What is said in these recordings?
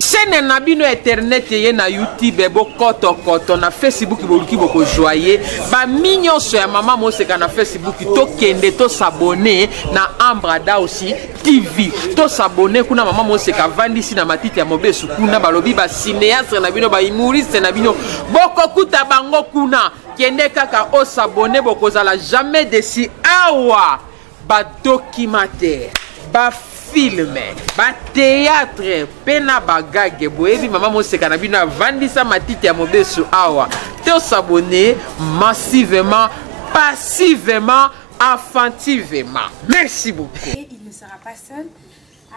Chaîne na bino internet ye na YouTube bo koto na Facebook boluki boko joyer ba mignon so ya mama mo seka na Facebook to kende to s'abonner na Ambrada aussi TV to s'abonner kuna mama mo seka vandisi na matiti ya mobesu kuna balobi ba cinéaste na bino ba humoriste na bino boko kuta bango kuna kende kaka o s'abonner boko zala jamais desi awa ba documentaire ba film, ba théâtre, pena bagage, boebi maman mo seka na bino vandisa matiti ya mobesu awa. Te s'abonner massivement, passivement, affectivement. Merci beaucoup. Et il ne sera pas seul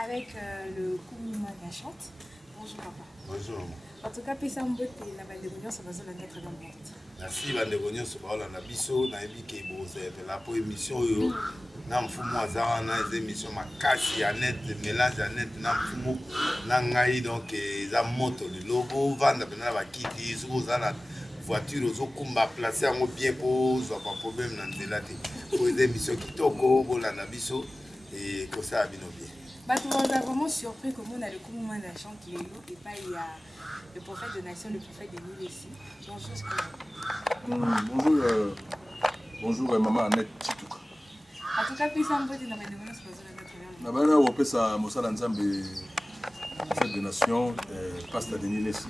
avec le Koumima qui chante. Bonjour papa. Bonjour. En tout cas, Pessa Mbote na Bandegonion ça va se la mettre dans le monde. Merci Bandegonion ça va la biso na ebike boze la pour émission yo. Na mfumu azara na émission makasi ya net mélange ya net na mfumu na ngai donc za moto le logo vanda bena ba kiti zo za na voiture zo kumba placer yango bien pour zo pas problème na nzela te pour des émissions kitoko bola na biso et comme ça bino bien. Bah tu vas vraiment surpris comment on a le Koumima na chant qui est et pas il y a le prophète de nation, le prophète de l'île ici. Bonjour. Bonjour maman Annette Chituka. En tout cas, Pessa Mbote na Bandegonion ça va se la mettre dans le monde. Na bana wo pesa mosala nzambe fête de nation pasteur Denis Lessi.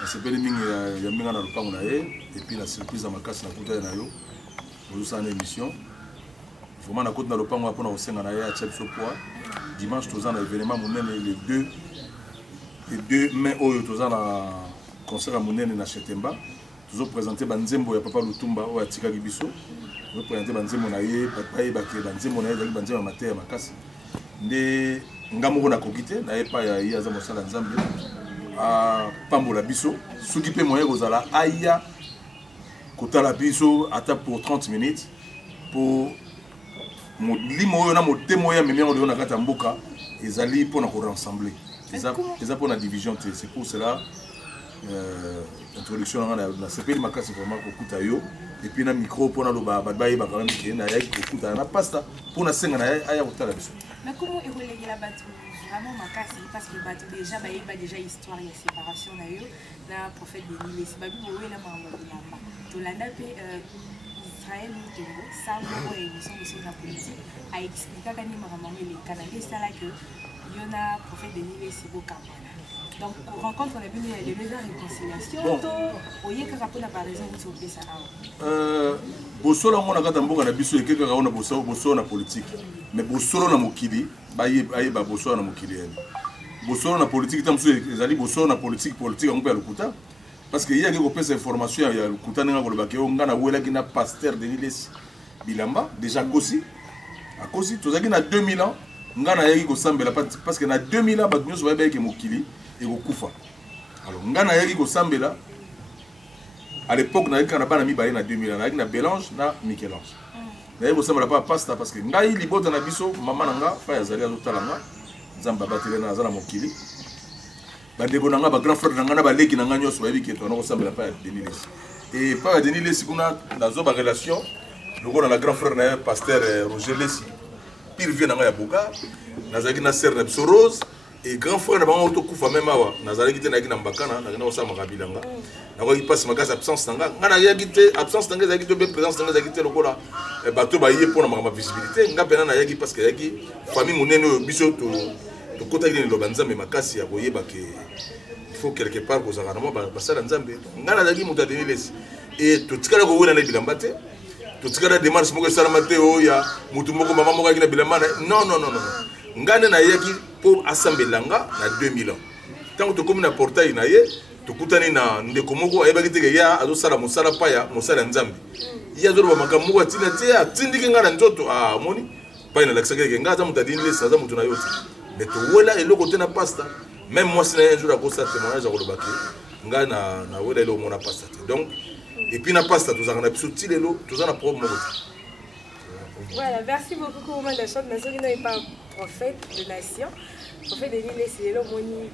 Na sepeli mingi ya minga na lupango na ye et puis la surprise à makasi na kuta na yo. Vous ça une émission. Vraiment na kuta na lupango apona osenga na ye a tshepso poa. Dimanche tozana événement monene les 2 mai oyo tozana concert à monene na Chetemba. Toujours présenter banzembo ya papa Lutumba o atika biso. Nous présenter banzembo na ye papa yebake banzembo na ye banzembo maté ya makasi. Nde ngamoko na kokite na ye pa ya za mosala nzambe a pambola biso soki pe moyen kozala aya kotala biso ata pour 30 minutes pour limo oyo na motemo ya memi on na kata mboka ezali pour na ko rassembler eza pour la division c'est pour cela introduction na sepeli makasi vraiment kokuta yo et puis na micro pour na loba babaye ba quand même qui na yaki kokuta na pasta pour na senga na aya kotala biso. Mais comment évoluer la bateau vraiment makasi parce que bateau déjà ba yeba déjà histoire ya séparation na yo na prophète de l'île c'est babi bowe na mamba bilamba to landa pe Israël Mutombo ça mo émission de la politique a expliqué kani maman les Canadiens ça là que yona prophète de l'île c'est beau campagne. Donc, rencontre, on a vu les deux réconciliation. Oye, que rapport n'a pas raison de sauver ça. Bosolo, on a gardé un bon à la biso et quelqu'un on a bossé na politique. Mais Bosolo na mokili, baye ba Bosolo na mokili. Bosolo na politique, tant que les alliés Bosolo na politique, on peut le kuta. Parce qu'il y a quelques informations, il y a le kuta n'a pas le baquet, on a na wela qui n'a pasteur de l'île Bilamba, déjà Kosi. À Kosi, tout ça qui n'a 2000 ans, on a yaki kosambela parce que na 2000 ans, bah nous sommes avec mokili. Et Kufa. Alors, ngana yaki ko sambela. À l'époque, na yaki na bana mi baye na 2000 na yaki na Bélange na Michel-Ange. Na yaki ko sambela pas pasta parce que ngai libota na biso mama nanga fa ya zali azotalanga. Nzamba batele na zala mokili. Ba ndeko nanga ba grand frère nanga na ba leki nanga nyoso bayebi ke to na ko sambela pa ya Denis Lessi. Et pa ya Denis Lessi kuna na zo ba relation. Loko na la grand frère na pasteur Roger Lessi. Pire vie nanga ya Boga. Na zaki na sœur na biso Rose. Et grand frère na bango to kufa même awa nazali kite na ki na mbakana na na osama kabilanga na ko passe makasi absence nanga ngana ya kite absence nanga za kite be présence nanga za kite lokola bato ba yé pour na ma visibilité nga pena na yaki parce que yaki famille monene biso to kota ile lo banzambe makasi ya koyeba ke il faut quelque part ko zaka na ba sala nzambe ngana za ki muta Denis Lessi et to tikala ko wona na bilamba te to tikala démarche moko sala mateo ya mutu moko mama moko na bilamba non ngane na yaki pour assembler langa na 2000 ans tant que tu comme na portail na ye tokutani na ndeko moko ayebaki te ya azosala mosala paya mosala nzambe ya azoloba makambo moko atina te atindiki nga na nzoto amoni pai nalakisaki eke nga aza moto adini lesa aza moto na yo te mais towela eloko te na pasta même mwasi na ye un jour akosa témoignage akolobaki nga na wela eloko moko na pasta te donc et puis na pasta tozalaka na biso ti lelo toza na problème moko te. Voilà, merci beaucoup pour moi d'achat. Mais ce n'est pas prophète de nation. Prophète de l'île, c'est le moni.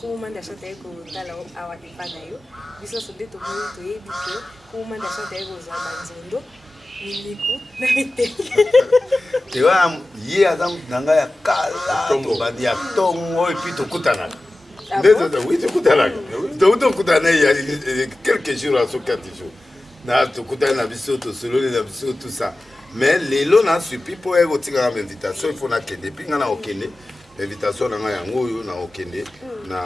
Comment d'achat est au talent à Watipanayo. Bisous sur des tombes de Yébito. Comment d'achat est aux Abanzondo. Il écoute. Tu vois, il y a un gars qui a dit à Tongo et puis Tokutana. Oui, Tokutana. Tokutana, il y a quelques jours à ce 4 jours. Tokutana, Bisoto, Solo, tout ça. Mais les lots n'ont suffi pour évoquer l'invitation. Il faut que depuis qu'on a aucune invitation, on a aucune na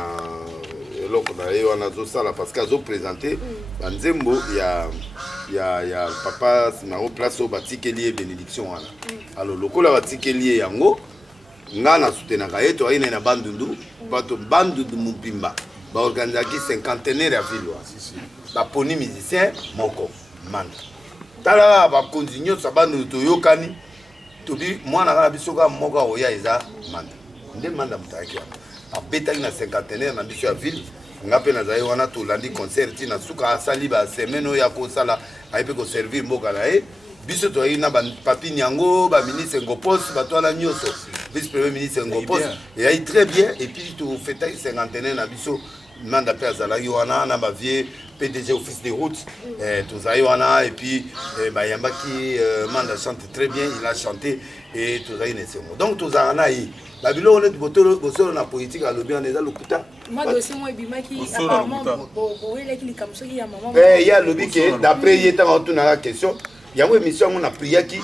l'autre on a tout ça là parce qu'ils ont présenté Banzembo il y a papa na au place au batikeli bénédiction alors le col batikeli yango ngana soutenir kaeto ina na bandundu bato bandundu mupimba ba organiser cinquantenaire à ville ba poni musicien moko manda tala ba continuer ça ba nous toyokani tobi mwana kana bisoka moka oya eza manda nde manda mutaki a betaki na cinquantenaire na biso ya ville ngape na zayi wana to landi concert na suka asali ba semaine ya ko sala aipe ko servir mboka na e biso to ina ba papi nyango ba ministre ngopos ba to la nyoso vice premier ministre ngopos et aille très bien et puis to fêter cinquantenaire na biso manda pe azala wana na ba vie PDG office des routes tous aïwana et puis Bayambaki Manda chante très bien, il a chanté et tous aïné c'est bon. Donc tous aïnaï la bilo on est botolo na politique à l'objet on est dans le kuta. Moi aussi moi bimaki apparemment oui là qui comme ça il y a maman. Il y a lobby que d'après il était en tout na la question. Il y a une émission on a prié qui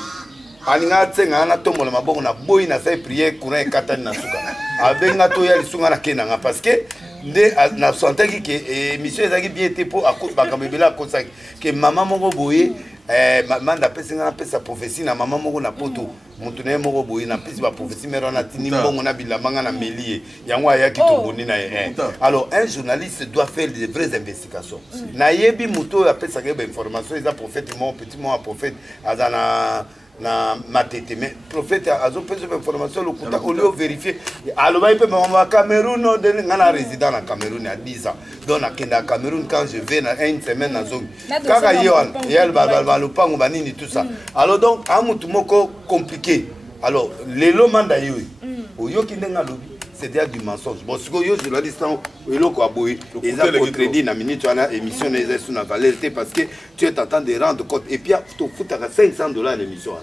alinga tsenga na tombola maboko na boyi na sai prier kuna katani na suka. Abenga to ya lisunga na kenanga parce que nde na santaki ke émission ezaki bien été pour bakamebela kosa ke mama moko boye manda pesinga na pesa prophétie na mama moko na poto mutu na moko boye na pesi ba prophétie mero na tini mbongo na bilambanga na melie yango ayaki to boni na alors un journaliste doit faire des vraies investigations na yebi mutu ya pesa ke ba information eza prophète mon petit mon prophète azana na matete mais prophète azo pesa information le kuta au lieu vérifier alors ba ipe mama Cameroun no de ngana résident na Cameroun à 10 ans donc na kenda Cameroun quand je vais na une semaine na zone kaka yoan yel ba le pango banini tout ça alors donc amutu moko compliqué alors les lo manda yoy oyo kindenga lobi c'est-à-dire du mensonge bon ce que yo journaliste eloko aboyi et ça contredit na minute wana émission na sur na valeur parce que tu es en train de rendre compte et puis to futa $500 l'émission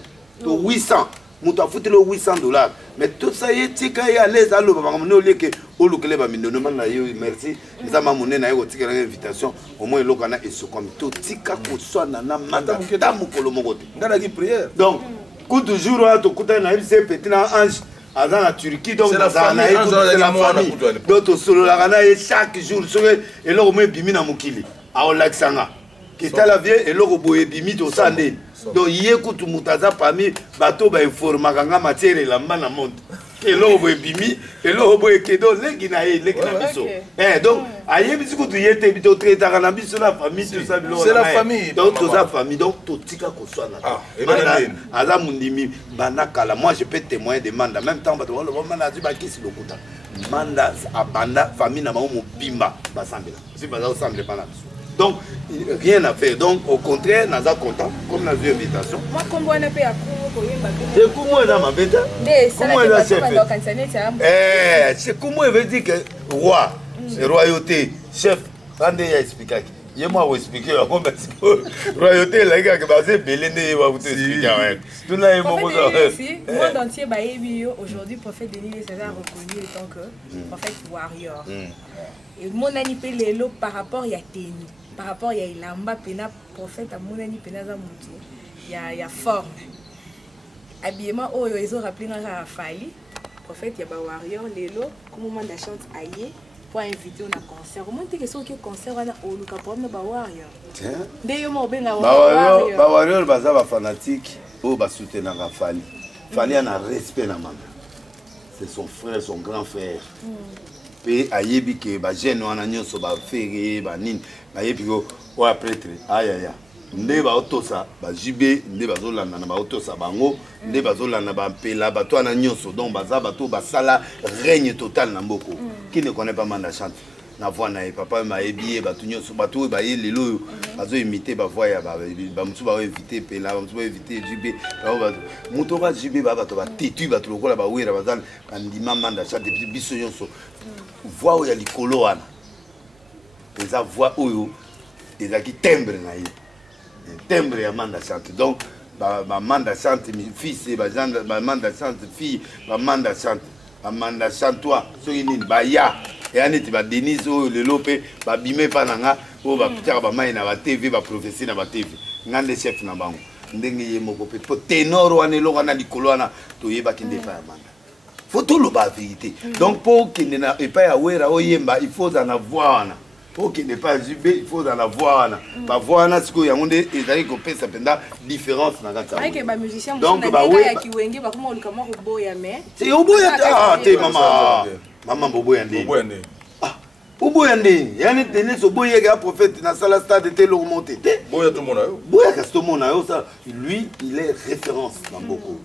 to 800 mutu afuti le $800 mais tout ça y est tika ya les allo ba ngomno leke olukele ba mindono man na yo merci za mamune na yo tika invitation au moins eloko na eso comme to tika ko swana na manda tamukolo mokote ngana ki prière donc coup de jour to kuta na ilse petit na ange dans la Turquie donc c'est la famille donc solo la kana chaque jour et là au moins bimi na mukili a olaksanga qui est la vie et là au boye bimi to sande donc yekutu mutaza parmi bateau ba informa kanga matière la mana monde et là au boye bimi et là au boye kedo legi na biso donc ayebi sikutu yete bito traiter kana biso la famille tout ça c'est la famille donc toute sa famille donc to tika ko swana aza mundimi banakala moi je peux témoigner de manda même temps bato wala manda tu ba kisi lokuta manda abanda famille na mamu bimba basambela si baza ensemble pas là donc rien à faire donc au contraire naza content comme la vie invitation moi combo na pe akumo ko yemba c'est comment na mabeta comment la chef c'est comment veut dire que roi c'est royauté chef ande ya expliquer ye moi expliquer comment parce que royauté là que basé belende va vous expliquer tout là mon monde entier ba yebi aujourd'hui prophète Denis César reconnu étant que prophète warrior et mon anipé lelo par rapport ya teni par rapport ya ilamba pena prophète à mon ani pena za mutu ya forme habillement oyo ils ont rappelé na Rafali prophète ya ba warrior lelo comme moment de chante aye pour inviter au concert comment te que ce concert wana o luka pour na ba warrior ndeyo mo benga warrior ba warrior baza ba fanatique o ba soutenir Rafali fali na respect na mama c'est son frère son grand frère pe ayebi ke ba jeune wana nyonso ba fere ba nini ba yebi ko wa prêtre aya nde ba otosa ba jibe nde bazolanda na ba otosa bango nde bazolanda ba pela bato wana nyonso donc baza bato basala règne total na mboko qui ne connaît pas Manda Chante na voix na papa ma yebi bato nyonso bato ba ye lelo bazo imiter ba voix ya ba mutu ba inviter pela ba mutu ba inviter jibe ba muto ba jibe ba bato ba tetu bato lokola ba wera bazana bandima Manda Chante biso nyonso voix ya likolo wana eza voix oyo ezaki timbre na ye timbre ya Manda Chante donc ba Manda Chante fils et ba Manda Chante fille ba Manda Chante toi soki nini ba ya ya neti ba Denise oyo lelo pe ba bime pa nanga o ba pitaka ba mai na ba TV ba prophétie na ba TV ngande chef na bango ndenge ye moko pe po ténor wana eloko wana likolo wana toyebaki nde pa ya Manda faut tout le ba vérité donc pour qu'il ne pas ya wera oyemba il faut en avoir wana pour qu'il n'est pas jubé il faut en avoir wana ba voix siko yango nde ezali ko pesa penda différence na kata avec ba musicien donc ba we ya kiwenge ba kuma olukama roboya mais c'est oboya te mama boboya nde oboya nde yani tenez oboya ga prophète na sala stade te lo monter te boya tout mona yo boya kasto mona yo ça lui il est référence dans beaucoup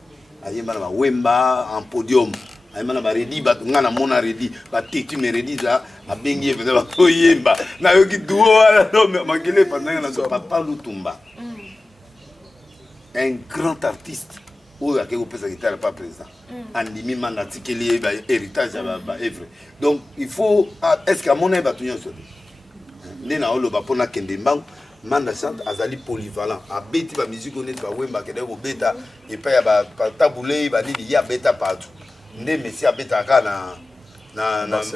ayemba na ba wemba en podium ayemba ba redi ba ngana mona redi ba titi me redi za abengi evena ba toyemba na yo ki duo wala no makele pendant na papa Lutumba un grand artiste ou a quelque chose qui n'est pas présent andimi Manda tikeli ba héritage ba œuvre donc il faut est-ce qu'à mon avis ba tunyo so ndi na olo ba pona kende mbangu Manda Chante azali polyvalent abeti ba musique honnête ba wemba kende ko beta et pa ya ba tabule ba nini ya beta partout nde Messi abeta ka na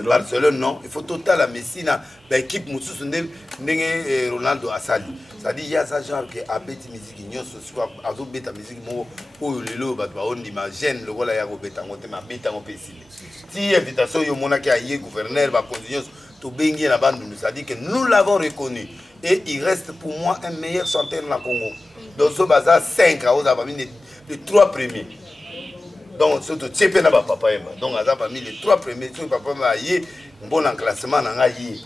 Barcelone non il faut total la Messi na ba équipe mususu ndenge Ronaldo asali ça dit ya ça genre que abeti musique nyonso soit azo beta musique mo oyo lelo ba ondi ma gêne le voilà ya ko beta ngote ma beta ngo pesile si invitation yo mona ki aye gouverneur ba conditions to bengi na bandu ça dit que nous l'avons reconnu et il reste pour moi un meilleur chanteur na Congo donc ce bazar 5 à aux parmi les 3 premiers donc surtout tchepé na ba papa yemba donc aza parmi les 3 premiers sur papa ma yé bon en classement na nga yé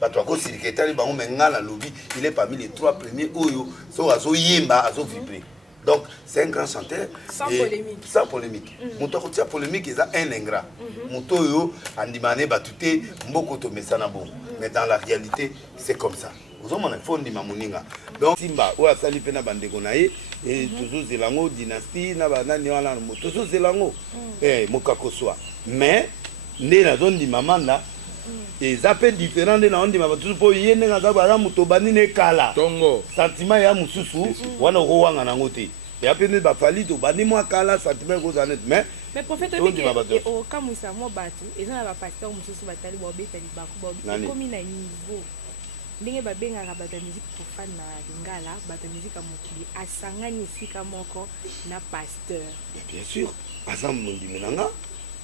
bato ko siriketali bango menga na lobby il est parmi les 3 premiers oyo so azo yemba azo vibrer donc c'est un grand chanteur sans polémique moto ko tia polémique eza un ingrat moto yo andimane batute mboko to mesana bon mais dans la réalité c'est comme ça vous avez un fond de mamuninga donc simba ou asali pena bandeko na ye et toujours zelango dynastie na banani wana toujours zelango mokakoswa mais né na zone di mamanda et ça peut différent de na on di mabatu po yene nga ba muto banine kala tongo sentiment ya mususu wana ko wanga nango te ya pene ba fali to bani mo kala sentiment ko zanet mais prophète au kamusa mo batu ezana ba pasteur mususu batali bo betali bako bo komi na niveau ndenge babengaka bato ya musique profane na lingala bato ya musique ya mokili asangani esika moko na pasteur bien sûr aza mondimi nanga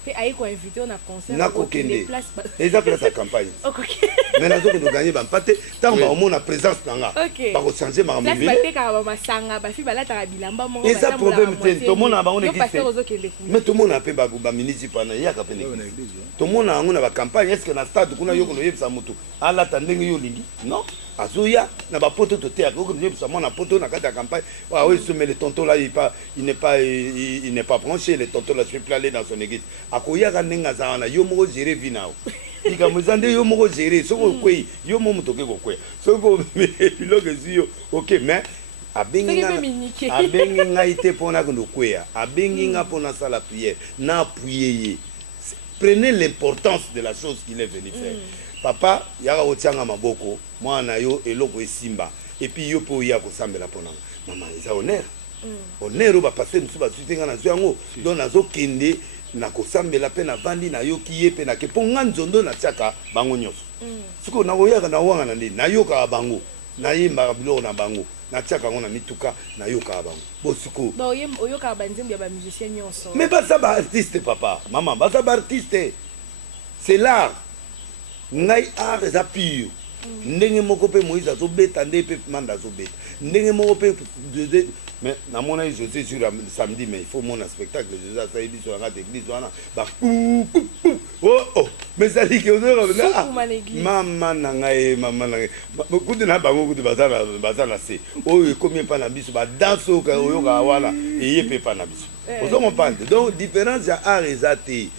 pe aye koinvite na concert na kokende eza place ya campagne mais nazokende gagner bampate ntango baomona présence nanga bakochange makambo ebele batekaka bamasanga bafi balataka bilamba moko eza problème te tomona bango na église mais tomona mpe baministre pana yaka mpe na église tomona yango na bacampagne est ce que na stade kuna yo konoyebisa motu alata ndenge yo olingi non azoya na bapoto toteyaka okoyebisa mwana poto na kati ya campagne oui mais le tonton là il n'est pas branché le tonton là je peux aller dans son église akoyaka ndenge aza wana yo moko gérer vie nao likambo eza nde yo moko gérer soki okwei yo mo moto oke kokweya soki biloko ezi yo ok mais abengi ngai te mpona kende okweya abengi nga mpona sala prière na appuye ye prenez l'importance de la chose qu'il est venu faire papa yaka otianga maboko mwana yo eloko esimba et puis yo po ya kosambela mpona mama eza honneur honneur oyo bapasteur mosusu basutenga na zo yango donc nazokende na kosambela mpe na vandi nayoki ye mpe nake mpo nga nzondo natiaka bango nyonso sikoyo nakoyaka na wanga na ndeni nayokaka bango nayembaka biloko na bango natiaka yango na mituka nayokaka bango bo sikoyo oyokaka banzembo ya bamusicien nyonso mais baza baartiste papa mama baza baartiste c'est l'art ngai art eza pure ndenge moko mpe Moïse azobeta nde mpe Manda azobeta ndenge moko mpe mais namona José sur samedi mais il faut mona spectacle José asali biso yanga te église wana ba oh mais ça dit que maman nangaye kude na bango kude bazala se oyo combien pas na biso ba danse o ka oyo ka wana eye pe pa na biso ozo comprendre donc différence ya art ezate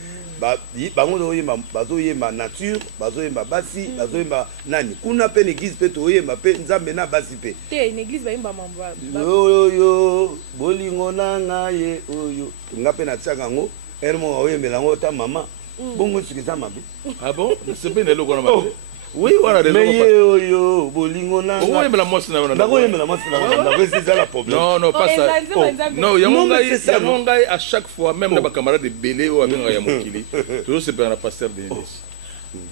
bango bazoyemba nature bazoyemba basi bazoyemba nani kuna pe l'église pe toyemba pe nzambe na basi pe te l'église bayemba mambo oyo bolingo na ngaye oyo nga pe na tiaka ngo ermo oyembela ngo ta mama bongo sikisa mabe ah bon c'est pas une loko na mabe oui voilà des mais yo bolingo na nga oyembela mosi na na oyembela mosi na c'est ça le problème non pas ça non yangongai à chaque fois même na ba camarade de belé ou abenga ya mokili toujours c'est pas un pasteur de l'église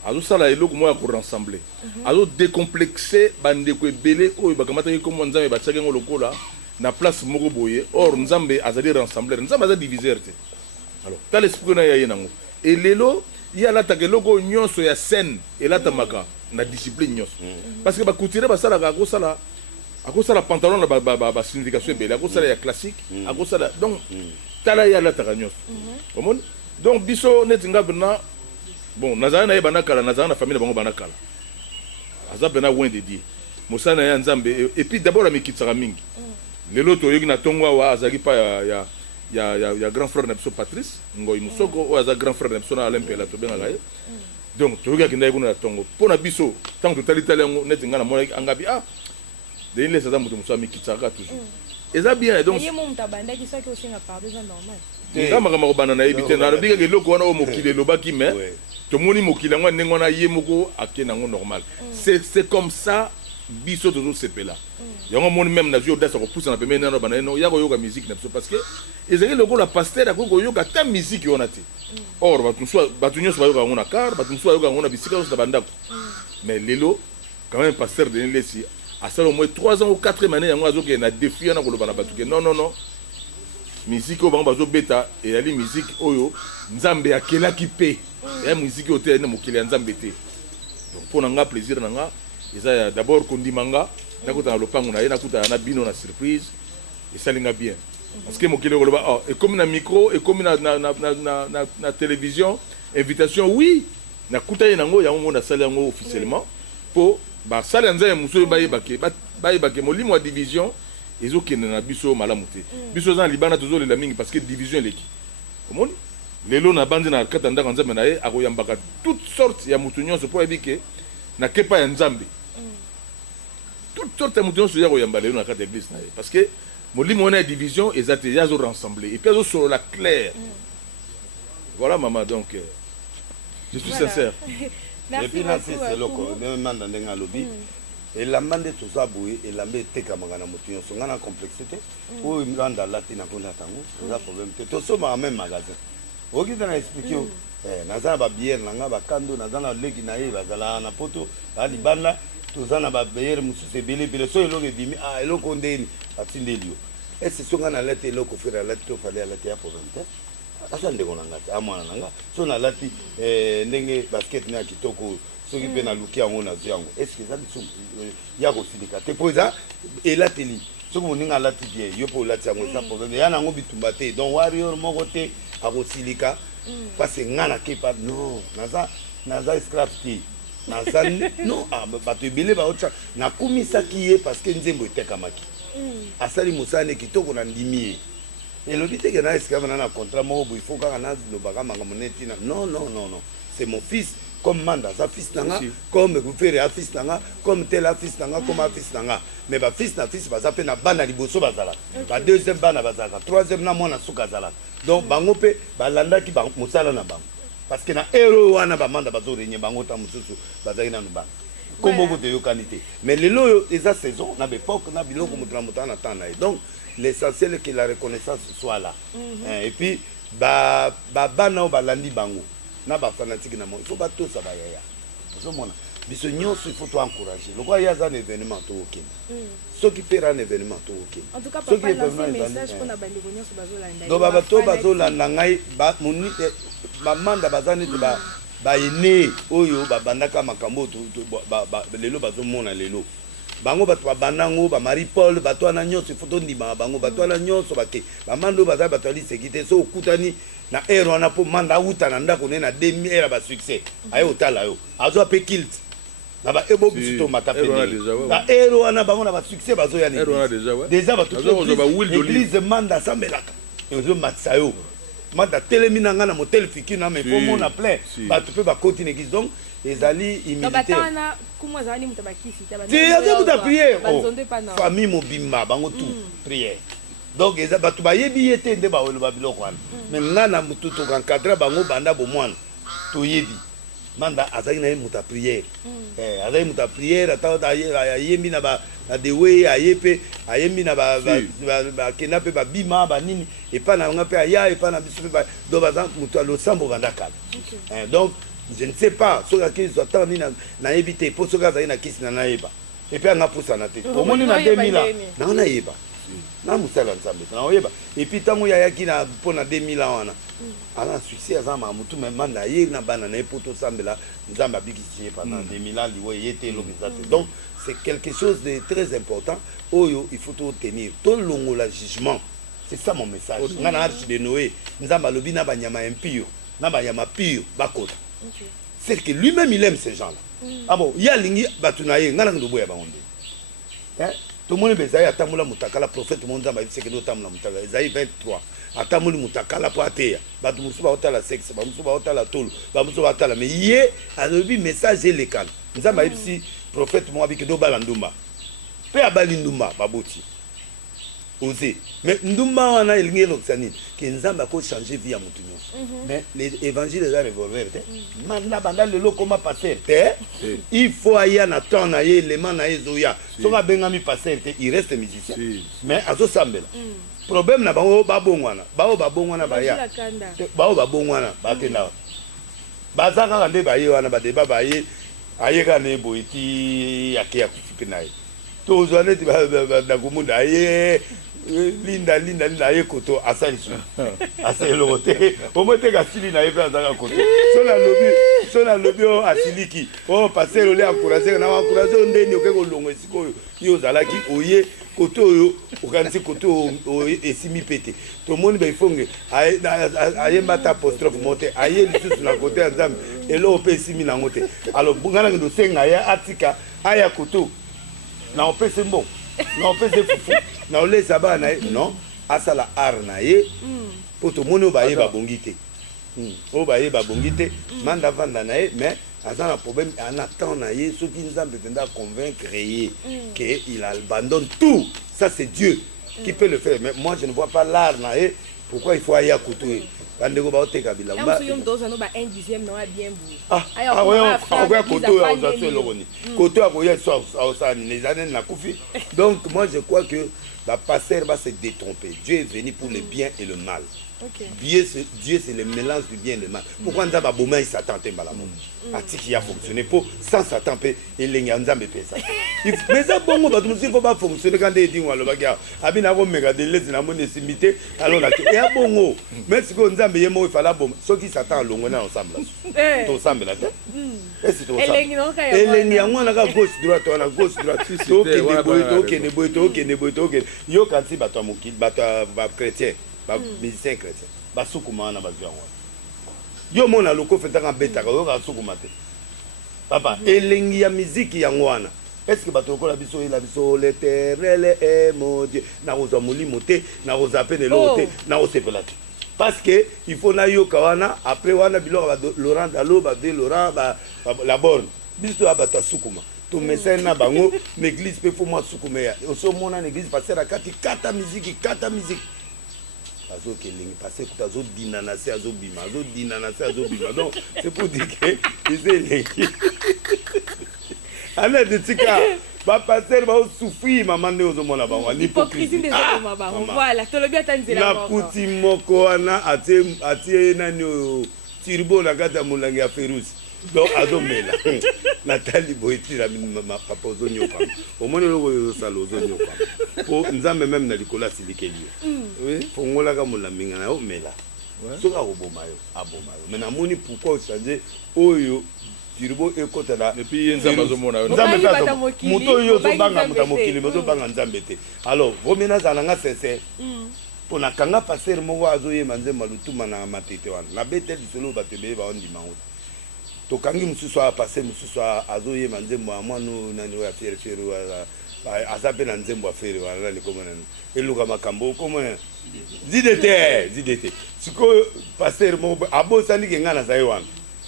azo sala eloko moya ko rassembler azo décomplexer bandeko belé oyo bakamata ki comme nzambe ba tsaka ngo lokola na place moko boye or nzambe azali rassembler nzambe azali diviseur te alors t'as l'esprit na ya yenango et lelo ya la takeloko nyonso ya scène et la tamaka na discipline nyonso parce que ba couturier ba sala ko sala pantalon na ba signification belé ko sala ya classique ko sala donc tala ya la takanyos omon donc biso netinga bena bon nazana na banakala nazana na famille bango banakala azabena loin de Dieu mosana ya nzambe et puis d'abord la mikitsaka mingi lelo to yogi na tongwa wa azaki pa ya grand frère na biso Patrice ngoy musoko o aza grand frère na biso na Olympe to benga gaye donc to yogi akenda kuna tongo pona biso tant que tali yango netinga na mona angabi de ile ça mutu musa mikitsaka toujours et ça bien donc yemo mutabanda ki saki osinga pardon c'est normal ngama kama bana na ebite na bika ke loko wana o mokile lobaki mais to moni mokile ngwa ndengona yemoko akena ngo normal c'est comme ça biso toujours sepela yango moni même na jio dasa ko poussa na pemene na bana no yako yoga musique na biso parce que ezali loko la pasteur ko yoga ta musique yona te or batu nyonso ba yoga ngona car batu nyonso ba yoga ngona bisika so bandako mais lelo quand même pasteur de l'Église à ça au moins 3 ans ou 4 années yango azoke na défi na ko lobana batuke non musique au bango bazo beta et ali musique oyo nzambe akela ki pe ya musique o te na mokili nzambe te donc pour nga plaisir nga eza d'abord kondimanga nakuta na lopango na ye nakuta na bino na surprise et ça linga bien parce que mokili ko loba et comme na micro et comme na télévision invitation oui nakuta ye nango yango na sala yango officiellement pour ba sala nzambe muso bayebake molimo wa division ezokende na biso malamu te biso za libana tozolela mingi parce que division eleki omoni lelo na bandi na kata ndaka nzambe na ye akoyambaka toute sorte ya mutu nyonso po ebike na kepa ya nzambe toute sorte ya mutu nyonso ya koyamba lelo na kata ya église na ye parce que molimo wana ya division eza te yazo rassembler et puis azosolola clair voilà maman donc je suis sincère et puis là c'est loko même manda ndenga lobi elamba nde toza boye elamba etekamaka na moto nyonso nga na complexité oyo landa lati na konda tango eza problème te tosomaka même magasin okita na expliqué naza na babiere na nga bakando naza na leki na ye bazalaka na poto libanda toza na babiere mosusu ebele so eloko ebimi eloko ndeni atindeli yo ese so nga nalati eloko fere alati tofale alati ya problème te asa ndeko na nga te amwana na nga so nalati ndenge basket na ya kitoko soki pe na luki yango na zo yango est-ce que eza biso ya kosilika te po eza elateli soki moninga alati bien yo mpe olati yango eza problème ya nango bitumba te donc warrior moko te akosilika parce nga nakepa non naza esclave te naza non bato ebele baotya nakumisaki ye parce que nzembo etekamaki asali mosala kitoko na ndimi ye elobi teke na esclave na contrat moko boye faut kaka nazilobaka makambo neti na non c'est mon fils comme Manda, sa fils nanga, comme Goufere a fils nanga, comme tel a fils nanga, comme a fils nanga. Mais ba fils na fils baza pe na bana liboso bazala. Ba deuxième bana bazala, troisième na mona suka zala. Donc bango pe ba landa ki ba musala na bango. Parce que na héros wana ba manda bazo renye bango ta mususu bazali na nubana. Comme beaucoup de yokanité. Mais les lots eza saison na époque na biloko mutana mutana tana. Donc l'essentiel est que la reconnaissance soit là. Et puis ba bana o ba landi bango. Na ba fanatique na mo il faut pas tout ça ba yaya so mona biso nyonso il faut toi encourager le quoi il y a un événement to ok ce qui fait un événement to ok en tout cas papa lancer message pour na bandeko nyonso bazolanda do baba to bazolanda ngai ba moni ba manda bazani te ba ene oyo ba bandaka makambo to lelo bazomona lelo bango bato babandango ba Marie Paul bato ana nyonso foto ndima bango bato ana nyonso bake bamando baza bato ali sécurité so okutani na ero wana po manda uta na ndako ne na demi era ba succès aye otala yo azo pe kilt na ba ebo biso mata pe na ero wana bango na ba succès bazo ya ni déjà bato l'église manda sambelaka ezo matsayo manda telemina ngana motel fiki na me po mona plein bato pe ba koti na église donc ezali immunité comment ça ni mutabakisi prière famille mobimba bango tout prière donc eza bato bayebi yete nde baoloba biloko wana mais ngana mutu tokankadra bango banda bomwana toyebi manda azali na ye muta prière azali muta prière ata ayembi na dewe ayepe ayembi na bakenda mpe babima banini epa na nga mpe aya epa na biso mpe do baza mutu alosambo banda kala donc je ne sais pas ce que je attends ni na éviter pour ce gars na kisi na naeba et puis nga poussa na tête au moins na 2000 ans na yeba na musala nzambe na oyeba et puis tango ya yaki na pona 2000 ans wana ala succès azama mutu même na ye na bana na poto sambela nzamba bikisi pendant 2000 ans liwe yete lo bizate donc c'est quelque chose de très important oyo il faut tout tenir tout longola jugement c'est ça mon message ngana arche de Noé nzamba lobi na banyama impure na banyama pure bakota. C'est que lui-même il aime ces gens-là. Ah bon, il y a lingi batunaye ngana ndobo ya bangonde. Tout le monde bezaya atamula mutakala prophète monde zamba c'est que no tamula mutakala. Isaïe 23. Atamuli mutakala po ateya. Batu musuba otala sexe, ba musuba otala tolo, ba musuba otala mais yé alobi message lekal. Nzamba ibisi prophète mo abiki do balanduma. Pe abali nduma baboti. Osé. Mais ndumba wana elingi loksani que nzamba ko changer vie ya mutu nyonso. Mais l'évangile est revolver te. Manda banda lelo koma passer te. Il faut aya na temps na ye élément na ezoya. Soka bengami passer te, il reste musicien. Mais azo sambela. Problème na bango babongwana. Bao babongwana baya. Bao babongwana bakenda. Bazaka kande baye wana ba débat baye ayeka ne boiti yake ya kufipina ye. Tozwane ti ba kumunda ye linda aye koto asali su asali lokote omote kasili na ebe azaka koto sona lobi o asiliki o passer ole encourager na encourager ndeni okeko longo esiko yo zalaki oye koto oyo okanisi koto esimi pete to moni ba ifonge aye mata apostrophe mote aye lisusu na kote ya nzambe elo ope esimi na ngote alors ngana ndo senga ya atika aya koto na opese mbon na opese fufu na ole saba na non asala ar na ye poto mono ba ye ba bongite o ba ye ba bongite manda vanda na ye mais azana problème en attend na ye ce qui nous a besoin convaincre que il abandonne tout ça c'est Dieu qui peut le faire mais moi je ne vois pas l'art na ye pourquoi il faut aller à côté bandeko ba oteka bilamba ba un dixième non bien bou ouais koto ya ozaso elokoni koto ya koya so osani les années na kufi donc moi je crois que la passer va se détromper. Dieu est venu pour le bien et le mal. Dieu c'est le mélange du bien et du mal. Pourquoi Nzamba Boma il s'attend à la mort? Atiki a fonctionné pour sans s'attendre et les Nzamba fait ça. Mais ça bon bah tout il faut pas fonctionner quand des dingo le bagarre. Abina ko mega de les na mon estimité alors là et a bongo. Mais ce que Nzamba yemo il fallait bon ceux qui s'attendent longo na ensemble là. Tout ensemble là. Et c'est tout ça. Et les nyango na gauche droite on a gauche droite. OK yo kanti bato mokili bato ba chrétien ba musicien chrétien ba sukuma na bazwa yo mona loko fetaka betaka yo ka sukuma te papa elengi ya musique ya ngwana est-ce que bato ko la biso l'éternel est mon Dieu na oza molimo te na oza pene lote na osepela te parce que il faut na yo kawana après wana biloko ba Laurent Dalo ba de Laurent ba la borne biso abata sukuma to message na bango l'église peut faut moi soukumeya oso mona l'église passer à kata musique azo kelingi passer tout azo dinana se azo bima donc c'est pour dire que ils élengi ala de tika ba passer ba souffrir maman ne ozo mona bango hypocrisie des hommes ba voilà to le bien tanzela na kuti moko ana atie nani tirbo na kata mulangi ya ferusi donc azomela Nathalie Boiti la ma papa ozonyo kwa omoni logo yo sala ozonyo kwa po nzambe même na likola silikeli oui fongola ka mulaminga na omela soka oboma yo aboma yo mais na moni pourquoi changer oyo turbo ekotana et puis nzambe azomona yo nzambe bata moto yo zobanga moto mokili mozobanga nzambe te alors vomena zalanga sincère pona kanga passer moko azoyema nzemba lutuma na matete wana na bete lisolo bato ebeye baondima ngo tokangi mosusu apase mosusu azoyema nzembo ya mwano nani oyo afiere aza mpe na nzembo afere wana nani komona eluka makambo komona zide te sikoyo paster moko abosani ke ngai naza ye wana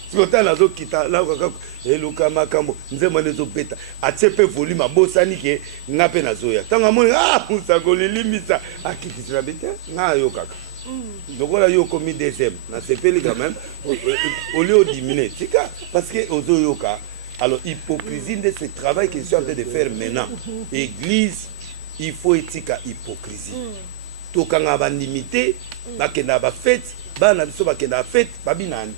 sikoyo tala azokita lakaka eluka makambo nzembo ane ezobeta atie mpe volume abosani ke ngai mpe nazoya ntango amoni musakoli limbisa akitisela be te ngai ayokaka lokola yo komi deuxième nasepeli quand même au lieu de diminuer tika parce que ozoyoka. Alors, hypocrisie de ce travail que je suis en train de faire maintenant. Église, il faut éthique à hypocrisie. Tout quand on a limité, bakenda ba fête, bana biso bakenda fête, babinani.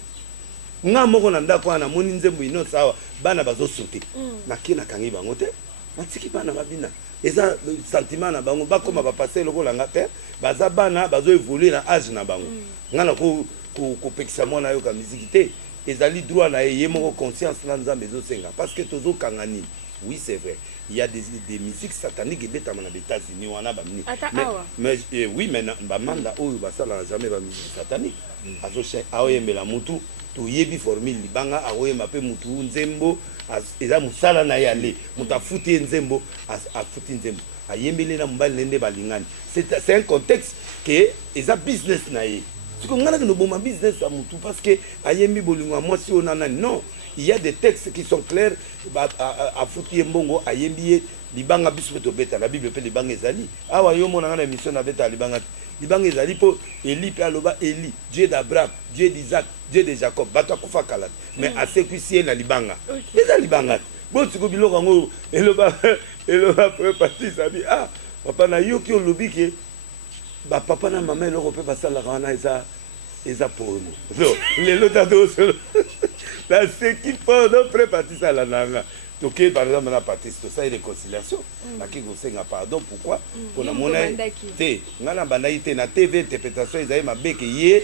Nga moko na ndako na moni nzembo ino sawa, bana bazo sauter. Na kina kangi bango te. Na tiki bana babina. Eza sentiment na bango bakoma ba passer lokola ngate, baza bana bazo évoluer na âge na bango. Nga na ko pekisa mwana yo ka musique te. Ezali droit na ye moko conscience na nzambe ezosenga parce que tozo kangani. Oui, c'est vrai. Il y a des musiques sataniques qui sont aux États-Unis. Mais oui, mais bamanda oyo basala jamais ba musique satanique. Azoche aoyembe la mutu to yebi formule libanga aoyemba pe mutu nzembo eza musala na yale mutafuti nzembo afuti nzembo ayembele na mbali nende balingani. C'est un contexte que eza business na ye. C'est qu'on a un bon business à mutu parce que ayembi bolingo moi si on en a non. Il y a des textes qui sont clairs à foutu mbongo à yembié libanga biso to beta la Bible peut libanga ezali awa yo mona na mission na beta libanga ezali po Eli pe aloba Eli Dieu d'Abraham Dieu d'Isaac Dieu de Jacob bato kufa kala mais à sécuier na libanga ezali libanga bon siko biloko ngo eloba pe parti sabi papa na yo ki olobi ke ba papa na maman eloko pe basala kana eza pour nous les lotas de là c'est qui faut non préparer ça la nanga donc par exemple na partie tout ça et réconciliation na ki ko senga pardon pourquoi pour na mona te ngana bandaite na TV interprétation ezai mabeke ye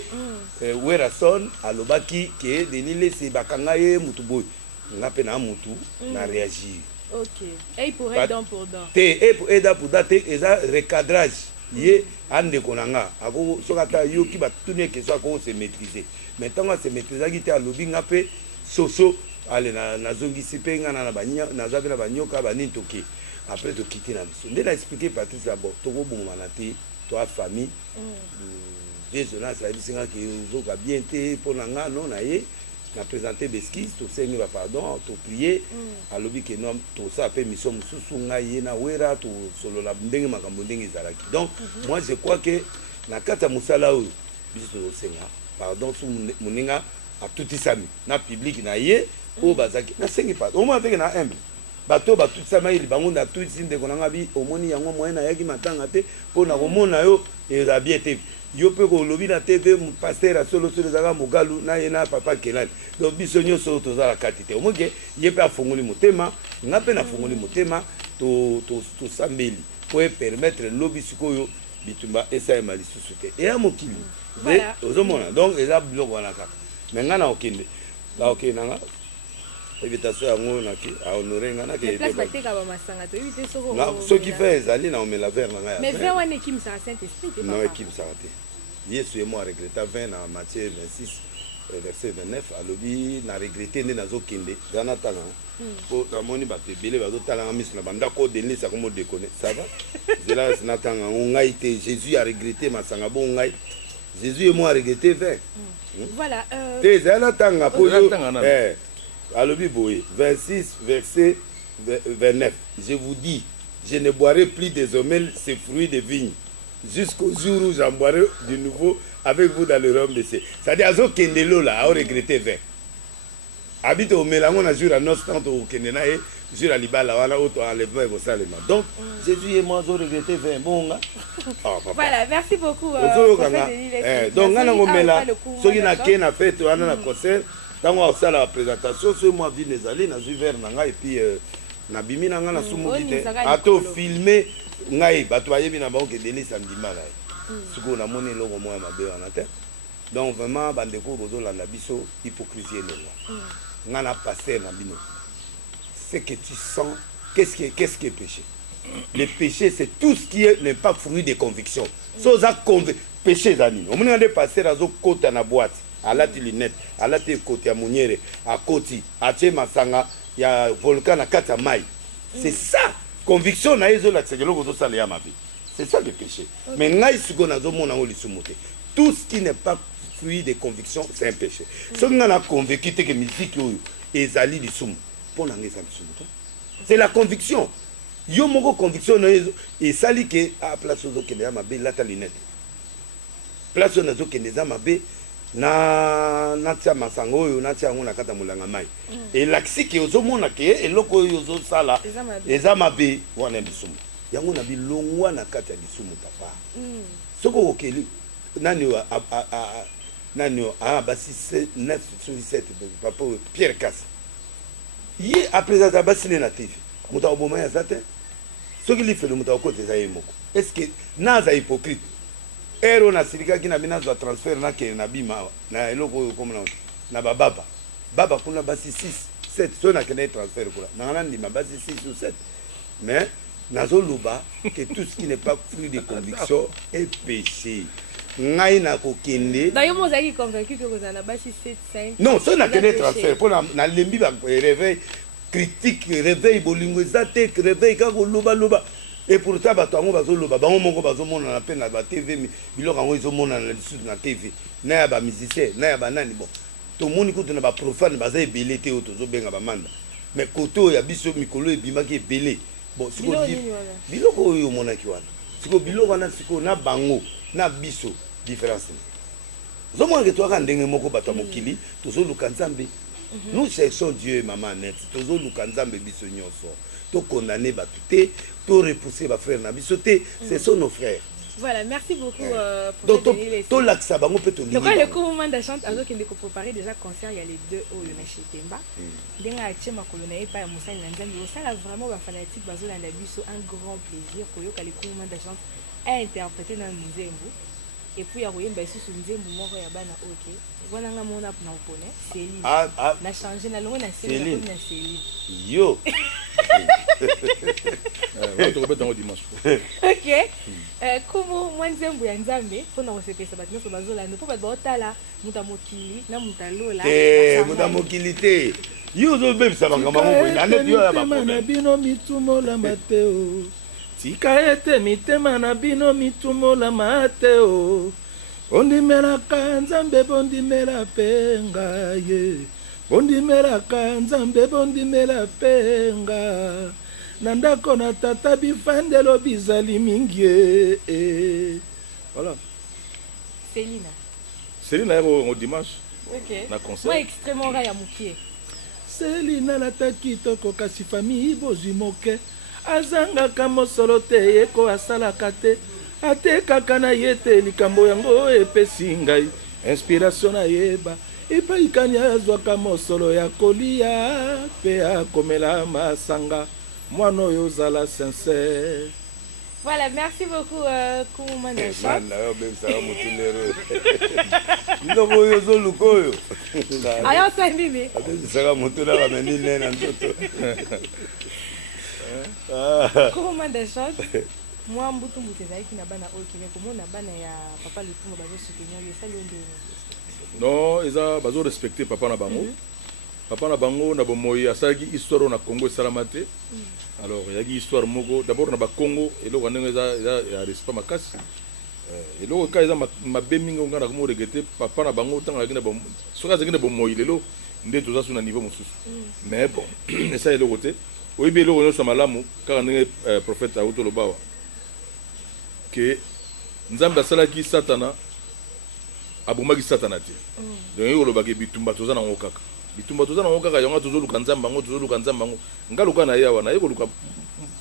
werason alobaki ke denile se bakanga ye mutuboy ngape na mutu na réagir OK et pour aider pour dent te et pour aider pour date eza recadrage ye ande konanga ako sokata yo ki ba tourner que soit ko se maîtriser maintenant se maîtriser ki te alobi ngape soso allez na zongi sipenga na banya na zabe na banyoka bani toki après to quitter na biso ndela expliquer Patrice d'abord to ko bon manati to a famille Jésus na ça bisinga ki zo ka bien te ponanga non na ye na présenter besquise to sengi ba pardon to prier alobi que non to ça fait mission mususu ngai na wera to solo la ndenge makambo ndenge zalaki donc moi je crois que na kata musala o biso to senga pardon su muninga a tout isami na public na ye o bazaki na sengi pas au moins avec na humble bato ba tout ça mai bango na tout sinde konanga bi omoni yango moyen na yaki matanga te pona komona yo eza bien te yo pe ko lobi na TV pasteur solo zaka mogalu na ye na papa kelani donc biso nyoso tozala katite au moins ye pe afongoli motema nga pe na fongoli motema to sambeli pour permettre lobi sikoyo bitumba esa malisusu te et à mokili ozomona donc eza blog wana kaka mais nga na okende la ok nanga invitation yango na ki a honorer nga na ke place bateka ba masanga to éviter soko ce qui fait ezali na omela verre na nga mais verre wana équipe ça Saint Esprit non équipe ça te Yesu et moi regretta 20 na Matthieu 26 verset 29 alobi na regretter ne nazo kende zana tala po na moni bato ebele bazo tala nga miso na banda ko denle sa komo déconner ça va zela sinatanga ngai te Jésus a regretté masanga bon ngai Jésus et moi regretté 20 voilà te zela tanga po yo alobi boye 26 verset 29 je vous dis je ne boirai plus désormais ces fruits de vigne jusqu'au jour où j'en boirai de nouveau avec vous dans le royaume de Dieu. C'est-à-dire azo kendelo là a regretté 20 habite au mélange na jour à notre temps au kendena et jour à libala wana auto enlèvement et salema donc Jésus et moi ont regretté 20 bon nga voilà merci beaucoup donc ngana ngomela soki na ke na fête wana na concert tango osala la présentation ce mois vi nezali na verre na nga et puis na bimi na nga na sumu bite ato filmer ngai bato bayebi na bango ke Denis andima na siko na moni longo moya mabe wana te donc vraiment bandeko bozolanda biso hypocrisie nela ngana passer na bino. C'est que tu sens qu'est-ce qui est péché. Le péché, c'est tout ce qui n'est pas fruit des convictions. So za péché zani. On m'a dit passer à zo côté na boîte, à la lunette, à la côté à Mouniere, à côté, à Tché Masanga, il y a volcan à Katamai. C'est ça. Conviction na ezo la tsegelo gozo sale ya mabe. C'est ça le péché. Mais ngai siko na zo mona ngoli sumote. Tout ce qui n'est pas fruit des convictions, c'est un péché. Si on a convaincu que la musique est zali du soum, c'est la conviction. Yo moko conviction et sali que à place aux autres ma bé la talinette. Place aux autres qui ma bé na tia masango yo na tia ngona kata mulanga mai. Et l'axi que aux mona que et loko yo zo sala eza ma bé wana du soum. Yango na bi longwa na kata du soum papa. Soko okeli nani basi 9 sur 7 papa Pierre Casse. Yi après ça basi na TV. Muta oboma ya zate. Ce qui lui fait le muta côté za yemoko. Est-ce que naza hypocrite? Ero na silika ki na bina za transfert na ke na bima na eloko comme na baba. Baba kuna basi 6 7 so na kene transfert kula. Na ngana ma basi 6 ou 7. Mais nazo luba que tout ce qui n'est pas fruit de conviction est péché. D'ailleurs, vous avez convaincu que vous en avez basi 7 5. Non, ça n'a qu'un transfert pour na lembi ba réveil critique, réveil bolingo zate, réveil ka ko loba loba. Et pour ça ba tango bazo loba, ba mongo bazo mona na peine na ba TV biloko ngo izo mona na sud na TV. Na ya ba musicien, na ya ba nani bon. To moni ko na ba profane baza ebele te oto zo benga ba manda. Mais koto ya biso mikolo ebima ki ebele. Bon, siko biloko yo mona ki wana. Siko biloko na siko na bango na biso différence. Zomo que toi quand ndenge moko bato mokili, tozo lukanzambe. Nous cherchons Dieu maman net, tozo lukanzambe biso nyonso. To condamner batu te, to repousser ba frère na biso te, ce sont nos frères. Voilà, merci beaucoup pour donc to laksa bango peut to limi. Donc le moment de chante azo kende ko préparer déjà concert, il y a les deux au na chez Temba. Denga achema kolona epa ya musali na nzambe, ça là vraiment ba fanatique bazo na biso un grand plaisir ko yoka le moment de chante à interpréter dans Nzembo. Et puis il y a eu sous Nzembo moko ya bana OK. Voilà nga mona na opone, Céline. Na changer na longo na Céline na Céline. Yo. On te répète dans le dimanche. OK. Comment moi Nzembo ya Nzambe pona ko sepesa ba nyonso bazola no po ba otala muta mokili na muta lola. Muta mokili te. Yo zo bebisa bangama moko na net yo ya ba na bino mitumola mateo. Tika ete mitema na bino mitumola mateo. Bondimela Nzambe bondimela penga ye. Bondimela Nzambe bondimela penga. Nandako na tata bifandelo bizali mingi. Voilà. Célina. Célina au dimanche. OK. Na concert. Moi extrêmement raya mukie. Célina la takitoko kasi famille bozimoke. Azangaka mosolo te yeko asalaka te. Atekaka na ye te likambo yango epesi ngai inspiration na yeba epaikani azwaka mosolo ya kolia mpe akomela masanga mwana oyo ozala sincère. Voilà, merci beaucoup Koumana Chat. Ayo sambimi. Koumana Chat. Moi mbutu mbutezaki na bana okine komona bana ya papa Lutumba bazo soutenir yo ça londe. Non, ils bazo respecter papa na bango. Papa na bango na bomoyi asaki histoire na Congo salamate. Alors il y a une histoire moko d'abord na ba Congo et lo kanenga ya respect makasi. Et lo ka eza mabemingo ngana ko regretter papa na bango tanga ngina bom. Soka zengina bomoyi lelo nde toza sur na niveau mosusu. Mais bon, et ça est le côté. Oyibe lo nyo samalamu ka ngene prophète auto lobawa. Que Nzambe asalaki satana abomaki satana te. Donc yo lobaki bitumba toza na ngokaka. Bitumba toza na ngokaka yonga tozoluka Nzambe ngo tozoluka Nzambe ngo. Ngaluka na yawa na yeko luka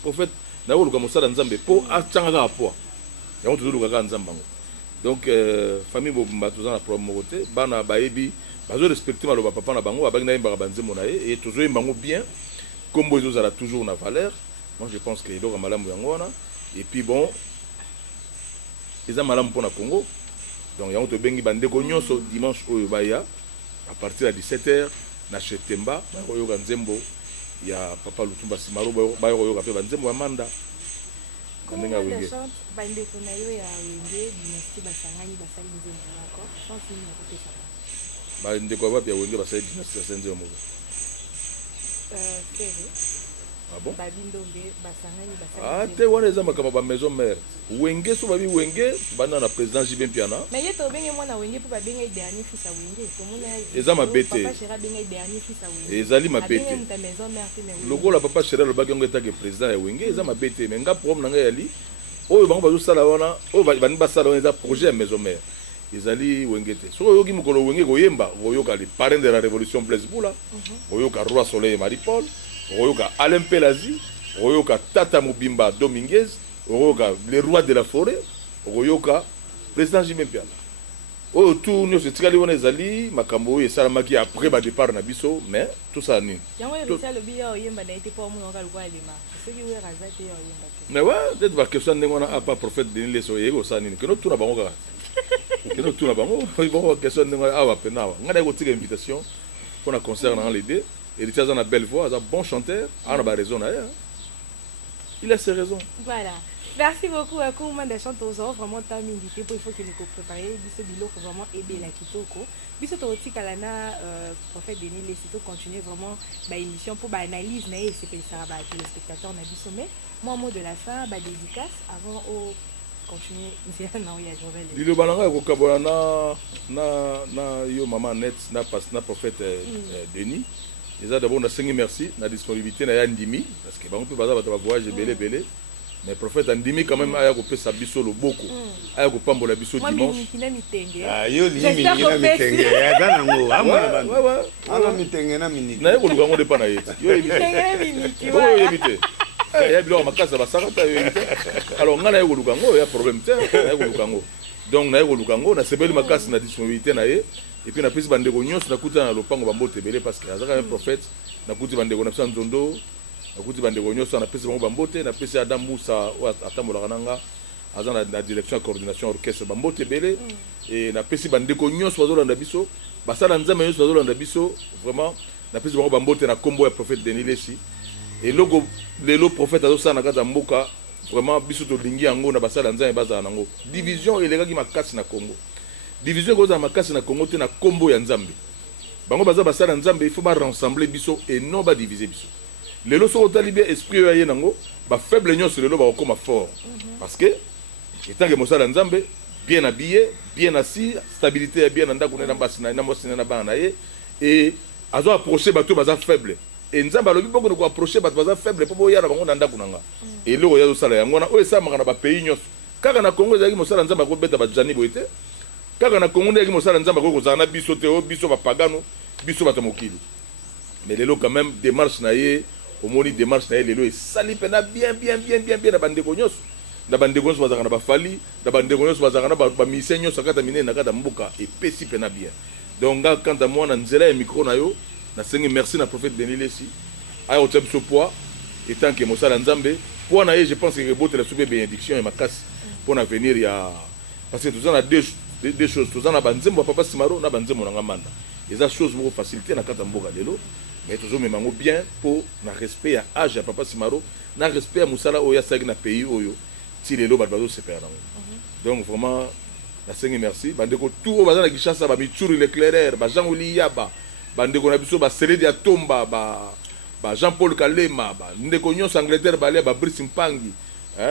prophète na yeko luka mosala Nzambe po atanga ka po. Yonga tozoluka ka Nzambe ngo. Donc famille bomba toza na problème mokote bana baebi bazo respecter maloba papa na bango abaki na yemba banzemo na ye et tozo yemba ngo bien comme bozo zala toujours na valeur. Moi je pense que il doit malamu yango wana et puis bon ils ont malamu pour na Congo. Donc il y a un bengi bandeko nyonso dimanche au baya à partir de 17h na Chetemba bayoka nzembo ya papa Lutumba Simaro bayoka pe banzembo ya manda kandenga wenge bandeko na yo ya wenge dynastie basangani basali nzembo yako chance ni nakopesa bandeko bapi ya wenge basali dynastie ya nzembo ah bon te wana eza makambo ba maison mère wenge so babi wenge bana na président Jibin Piana mais yeto benge mwana wenge po babenga dernier fils a wenge komona eza mabete papa Chéra benga dernier fils a wenge ezali mabete maison mère te mais lokola papa Chéra le bagengo etake président ya wenge eza mabete mais nga problème nanga yali oyo bango bazo sala wana oyo bani basala wana eza projet ya maison mère ezali wenge te so yoki mukolo wenge koyemba koyoka les parrains de la révolution Blaise Boula koyoka Roi Soleil Marie-Paul koyoka Alain Pelazi koyoka Tata Mobimba Dominguez koyoka les rois de la forêt koyoka président Jimé Piana oyo tout nyonso etikali wana ezali makambo oyo esalamaki après ba départ na biso mais tout ça nini yango yebisa lobi ya oyemba na ete po mona okali kwa elema soki we razate ya oyemba mais ouais peut-être ba question ndenge wana apa prophète Denis Leso yego sa nini keno tuna bango kaka keno tuna bango ba question ndenge awa pena ngana ko tika invitation pour un concert dans l'idée et il a une belle voix, un bon chanteur, il a raison d'ailleurs. Il a ses raisons. Voilà. Merci beaucoup à Koumanda de Chantozor, vraiment t'as invité pour il faut que nous préparions ce bilo pour vraiment aider la Kitoko. Puis c'est aussi Kalana prophète Denis Lesito continuer vraiment bah émission pour bah analyse et c'est que ça bah les spectateurs on a vu sommet. Moi mot de la fin bah dédicace avant au continuer c'est non il y a Jovel. Dilo balanga ko kabola na yo maman net na prophète Denis. Déjà d'abord on a signé merci la disponibilité na Yandimi parce que on peut pas avoir voyage belé mais prophète Andimi quand même aya ko pesa biso lo boko aya ko pambola biso dimanche ah yo limi na mitenge ya danango ama mitenge na miniki na ko lukango de pa na yeti yo miniki yo yebite ya bilo makasa basakata yo yebite alors ngana yo lukango ya problème te na ko lukango donc na yo lukango na sebeli makasi na disponibilité na ye et puis na pesi bandeko nyonso na kuta na lopango bambote belé parce que azaka un prophète na kuti bandeko na pesa nzondo na kuti bandeko nyonso na pesi bango bambote na pesi Adam Moussa atambolaka nanga aza na direction coordination orchestre bambote belé et na pesi bandeko nyonso bazolanda biso basala nzambe nyonso bazolanda biso vraiment na pesi bango bambote na kombo ya prophète Denis Lesi et logo lelo prophète azosala na kata mboka vraiment biso tolingi yango na basala nzambe bazala nango division elekaki makasi na Congo division koza makasi na Congo te na kombo ya nzambe bango baza basala nzambe il faut ba rassembler biso et non ba diviser biso lelo so otali bien esprit yo ye nango ba faible nyonso lelo ba koma fort parce que etant que mosala nzambe bien habillé bien assis stabilité ya bien ndako na mbasi na mosina na bana ye et azo approcher bato baza faible et nzambe alobi boko ko approcher bato baza faible po ya na bango na ndako nanga et lelo ya sala yango na o esamaka na ba pays nyonso kaka na Congo ezaki mosala nzambe ko beta ba jani boite kaka na Congo ndeki mosala nzamba ko kozana biso te o biso ba pagano biso ba tamokili mais lelo quand même démarche na ye au moni démarche na ye lelo esali pena bien na bandeko nyonso na bandeko nyonso bazaka na bafali na bandeko nyonso bazaka na ba mission nyonso kata minene na kata mboka epesi pena bien donc quand à moi na nzela ya micro na yo na sengi merci na prophète Denis Lesi aya o tsebiso poids etant que mosala nzambe poids na ye je pense que rebote la sube bénédiction et makasi pour venir ya parce que tout ça na des choses tout ça na banzembo papa Simaro na banzembo na ngamanda eza chose moko facilité na kata mboka lelo mais toujours memango bien pour na respect ya âge ya papa Simaro na respect ya musala oya sagi na pays oyo ti lelo bazo separa nango donc vraiment na sengi merci bandeko tout baza na Kinshasa ba Mituri l'éclaireur ba Jean Oliyaba bandeko na biso ba Seledi ya Tomba ba Jean-Paul Kalema ba ndeko nyonso Angleterre ba ba Brice Mpangi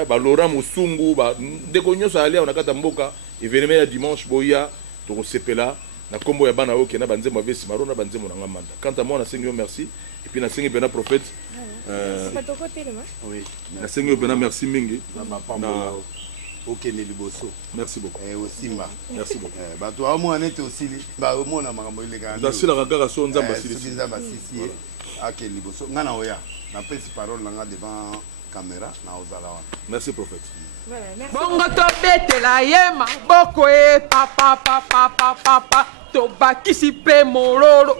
ba Laurent Musungu ba ndeko nyonso alia na kata mboka événement ya dimanche boya to sepela na kombo ya bana oke na banzembo ya Simaro na banzembo na ngamanda quant à moi na sengi merci et puis na sengi bena prophète oui na sengi bena merci mingi na OK ne liboso merci beaucoup osimba merci beaucoup ba to amona te osili ba omona makambo ile kana ndasila kaka so nzamba sili nzamba sisi OK liboso ngana oya na pesi parole nga devant caméra na ozala wana merci prophète. Voilà, merci. Bongo tobetela ye maboko e papa tobakisi pe mololo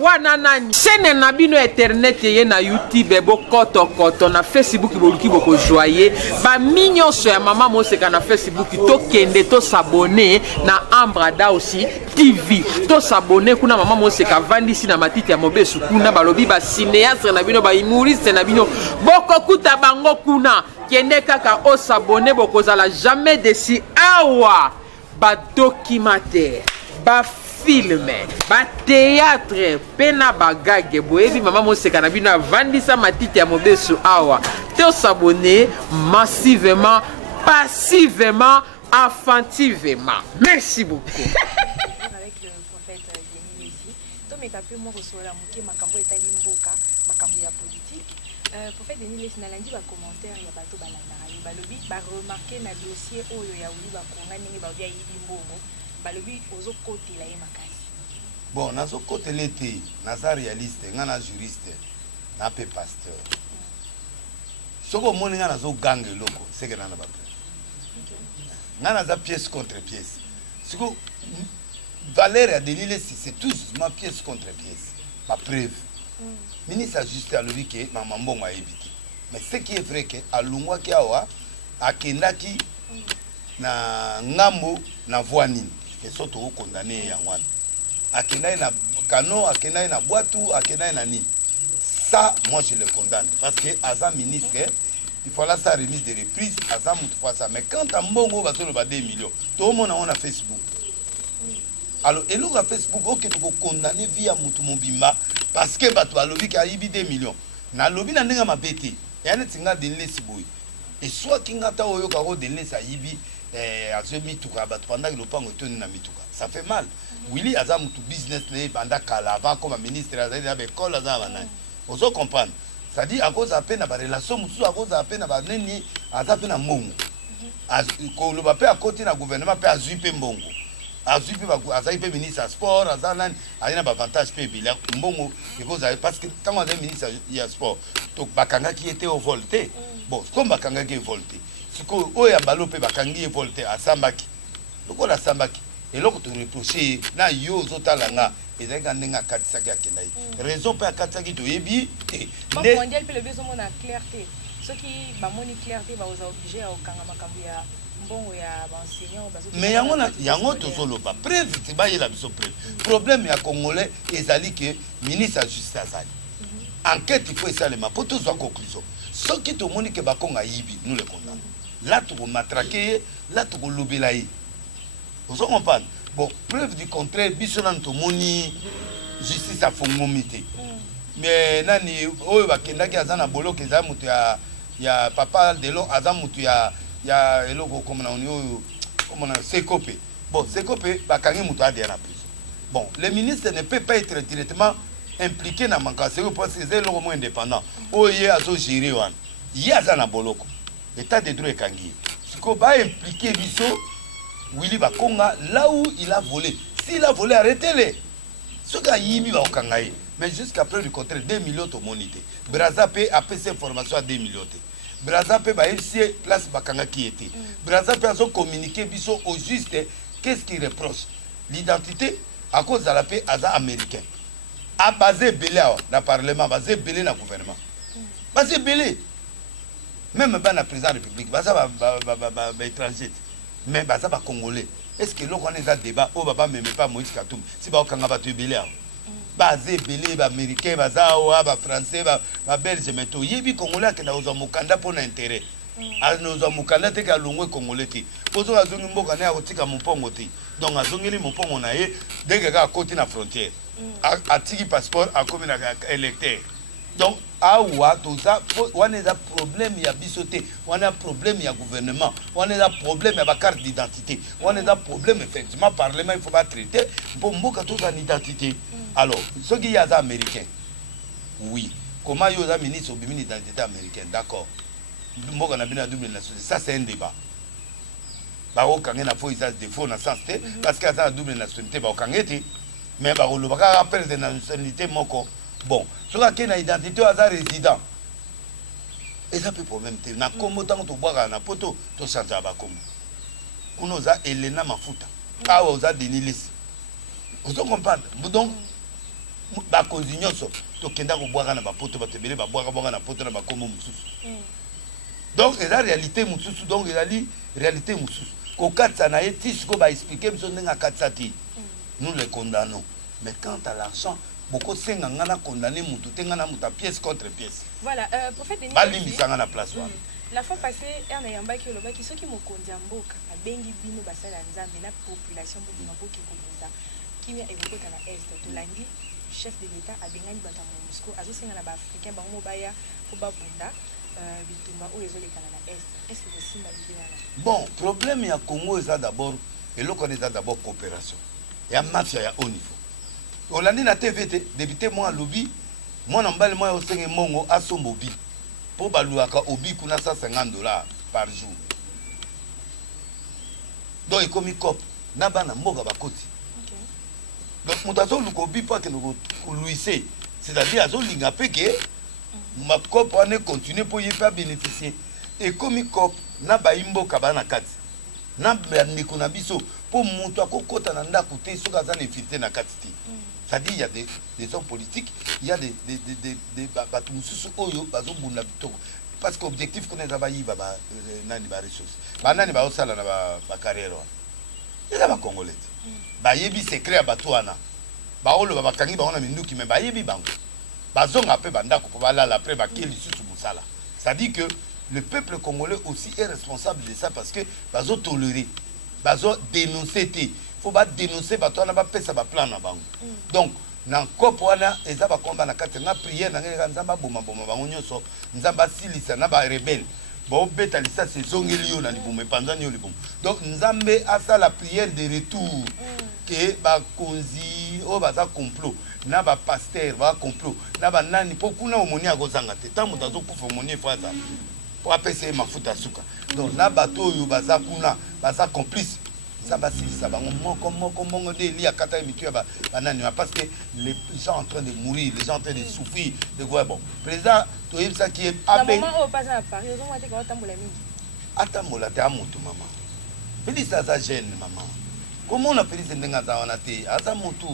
wana nani chaîne na bino internet ye na YouTube bokotokoto na Facebook boluki boko joyer ba minyonso ya mama moseka na Facebook to kende to s'abonner na Ambrada aussi TV to s'abonner kuna mama moseka vandisi na matiti ya mobesu kuna balobi ba cinéaste na bino ba humoriste na bino boko kuta bango kuna kende kaka o s'abonner boko zala jamais desi awa ba documentaire ba film, ba théâtre, pena bagage, boebi maman moseka na bino vandisa matiti ya mobesu awa. Te s'abonner massivement, passivement, affectivement. Merci beaucoup. Avec le prophète Denis Messi, to mekape mo kosola muke makambo etali mboka, makambo ya politique. Prophète Denis Messi na lundi ba commentaire ya bato balanda, balobi ba remarquer na dossier oyo ya uli ba konga ningi ba bia yibi mbongo. Balobi ozo côté la makasi. Bon, nazo côté l'été, naza réaliste, ngana juriste, na pe pasteur. Soko moni ngana zo gangue loko, c'est que nana ba. Ngana za pièce contre pièce. Soko Valère de Lille c'est tous ma pièce contre pièce. Ma preuve. Ministre juste à lui que maman mbongo a évité. Mais ce qui est vrai que alungwa ki awa akendaki na ngambo na voanine. Et surtout condamné Yangwan. Akenai na Kano, Akenai na Boitou, Akenai na Nîmes. Ça, moi je le condamne. Parce que Azam ministre, il faut là sa remise de reprise, Azam fois ça. Mais quand à Mbongo va se le 2 millions, tout le monde a Facebook. Alors, et là, Facebook, ok, tu peux condamner via Moutoumobimba parce que tu as lobby qui a 2 millions. Na lobby na nenga mabete. Et on est de l'Esiboui. Et soit qui n'a pas eu de l'Esiboui. Pendant que le pan est na mituka. Ça fait mal. Willy Azam tout business les banda avant comme ministre Azam école Azam. Vous comprenez? Ça dit à cause à peine à la relation, à cause à peine à neni à peine à mongo. Quand le papier à côté na gouvernement peut azuper mbongo. Azuper azuper ministre sport Azam a un avantage payé mbongo parce que quand on est ministre il y a sport donc bakanga qui était au volté. Bon comme bakanga qui est volté. Siko oya balope bakangi volte asambaki lokola asambaki eloko to reprocher na yo zotalanga ezaka ndenga katisaki akendai raison pe akatisaki to yebi ne mondial pe le besoin na clarté ceux qui ba moni clarté va aux obligés à okanga makambo ya mbongo ya ba enseignant bazo mais yango to solo ba preuve ti ba yela biso preuve problème ya congolais ezali que ministre justice azali enquête il faut ça le mapoto zo conclusion ceux qui to moni que ba konga yibi nous le condamnons. Là, tu vas matraquer, là, tu vas l'obélaï. Vous comprenez? Bon, preuve du contraire, bisonan to moni, justice a fongomité. Mais, nani, oh, bakenda ki azana bolo ke za mutu ya papa de lo azan mutu ya eloko comme na onio comme na Sekope. Bon, Sekope bakangi mutu a na prison. Bon, le ministre ne peut pas être directement impliqué dans manquance parce que c'est l'homme indépendant. Oh, il y a zo gérer wan. Il y a azana boloko. État de droit kangi. Ce qu'on va impliquer Bisso, Willy Bakonga, là où il a volé. S'il a volé, arrêtez-le. Ce qui a yimi va au kangaï. Mais jusqu'à près du contraire, 2 millions de monité. Brazapé a fait ses formations à 2 millions. Brazapé va ici place Bakanga qui était. Brazapé a communiqué Bisso au juste. Qu'est-ce qu'il reproche? L'identité à cause de la paix américain. A basé belé dans le Parlement, basé belé dans le gouvernement. Basé belé. Même le président de la République, c'est étranger, mais c'est congolais. Est-ce que l'on a un débat où papa ne met pas Moïse Katoum? Si on a un belé, basé belé, américain, français, belge, mais tout. Il y a congolais qui ont un pour l'intérêt. Nous avons un qui a longue congolais. Pour ça, nous avons un pongo. Donc, nous avons un pongo dès que à côté de la frontière. À tiki passeport, à comme un électeur. Donc, on a un problème, il y a bisoté, on a un problème, il y a gouvernement, on a un problème, il y a carte d'identité, on a un problème, effectivement, parlement, il ne faut pas traiter pour beaucoup de identité. Alors, ce qui est américain, oui. Comment il y a un ministre au d'identité américaine, d'accord. Ça, c'est un débat. Quand il y a un défaut, parce qu'il y a une double nationalité, mais il y a un rappel de nationalité. Bon, ce qui est une identité à résident. Et ça peut problème. Na Congo tant que boire na poto, to changer à Congo. Kuno za Elena Mafuta. Ah oza Denilis. Vous comprenez? Donc bakonzi nyonso tokenda kobwaka na bapoto bato ebele babwaka na poto na bakombo mosusu donc eza réalité mosusu donc ezali réalité mosusu kokatisa na ye ti sikoyo baexplike biso ndenge akatisa te nous le condamnons mais quant à l'argent bokosenga nga na condamné mutu te nga na mutu a pièce contre pièce voilà prophète Denis balimbisanga na place wana la fois passée erna yambaki olobaki soki mokonzi ya mboka abengi bino basala nzambe na population mobima boki kobunda kimia ekokota na est tolandi chef de l'état abengani bato ya monusco azosenga na baafricain bango mobaya po babunda bitumba oyo ezolekana na est est ce que kosimba ide wana bon problème ya Congo eza d'abord eloko wana eza d'abord coopération ya mafia ya haut niveau olandi na tv te député mwa alobi mwana mobali mwa osenge mbongo asomba obi mpo baluaka obi kuna $150 par jour donc ekomi cope na bana mboka bakoti donc moto azoluka obi mpo akende koluise c'est-à-dire azolinga mpe ke makope wana econtinue mpo ye mpe abénéficie ekomi cope na bayimboka bana kati na bandeko na biso mpo moto akokota na ndako te soki aza na infilité na kati te c'est-à-dire il y a des hommes politiques il y a des bato mosusu oyo bazobunda bitoko parce que objectif kuna eza bayiba nani baressource banani baosala na bacarrière wana eza bakongolais te bayebi secret ya bato wana baoloba bakangi bango na minduki me bayebi bango bazonga mpe bandako mpo balala après bakie lisusu mosala c'est-à-dire que le peuple congolais aussi est responsable de ça parce que bazotolérer bazodénoncer te faut dénoncer bato wana bapesa baplan na bango donc na kopo wana eza bakomba na kati na prière na ngeka nzamba bomaboma bango nyonso nzamba asilisa na barebele baobeta lisasi ezongeli yo na libumu epanzani yo libumu donc nzambe asala prière de retour ke bakonzi oyo baza complot na bapaster bacomplot na banani mpo kuna omoni akozanga te ntango moto azokufa omoni efo aza mpo apesa ye mafuta suka donc na bato oyo baza kuna baza complice nzambe asilisa bango moko mbongo nde eli akata ye mitu ya banani parce que les gens en train de mourir les gens en train de souffrir de quoi bon président toyebisaki ye atambola te amoto mama Félix aza jeune mama komona Félix ndenge aza wana te aza motu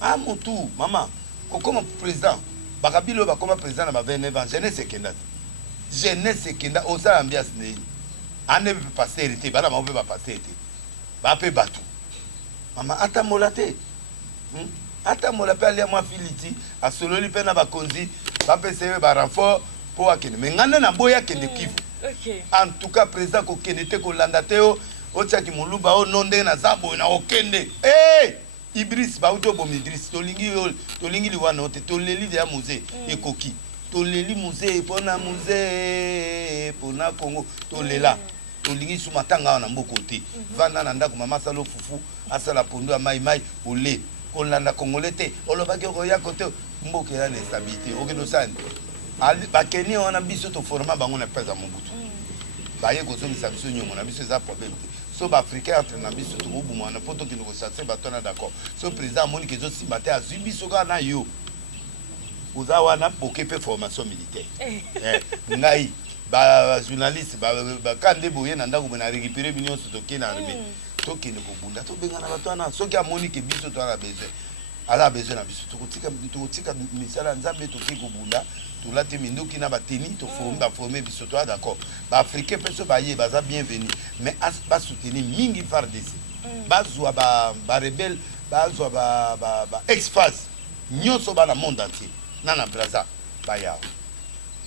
amotu mama kokoma président bakabilo oyo bakoma président na ba 29 ans jeunesse ekenda te jeunesse ekenda osala ambiance ndeni ane mpe paster te bana bango mpe bapaster te bape bato mama atambola te atambola mpe alia mwa filiti asololi mpe na bakonzi bapesa ye barenfort mpo akende me nganda na boya akende kivu en tout cas président kokende te kolanda te o otiaki moluba o no ndenge naza boye na okende Ibris bauti obomi Idris tolingi liwana ote toleli deya musée ekoki toleli musée mpona musée mpona Congo tolela tolingi sumatanga wana mboka te vanda na ndako mama asala fufu asala pondu ya mai ole kolanda congolais te olobaki okoya kote mboka eza na stabilité okende osani bakeni wana biso toforma bango na pesa mobutu baye kozongisa biso nyongo na biso eza problème te so baafricain entre na biso tokobumana mpo tokende kosatse bato wana d'accord so président amoniki ezosimba te azwi biso kaka na yo oza wana boke mpe formation militaire ngai bajournaliste bakande boye na ndako boye na récupéré bino nyonso tokende na armée tokende kobunda tobengana bato wana soki amoniki biso toana besoin aza besoin na biso tokotika misala ya nzambe toki kobunda tolati minduki na bateni baforme biso toa d'accord baafricain mpe so baye baza bienvenu mais basoutenir mingi FARDC bazwa barebele bazwa baexphase nyonso bana monde entier na braza bayawa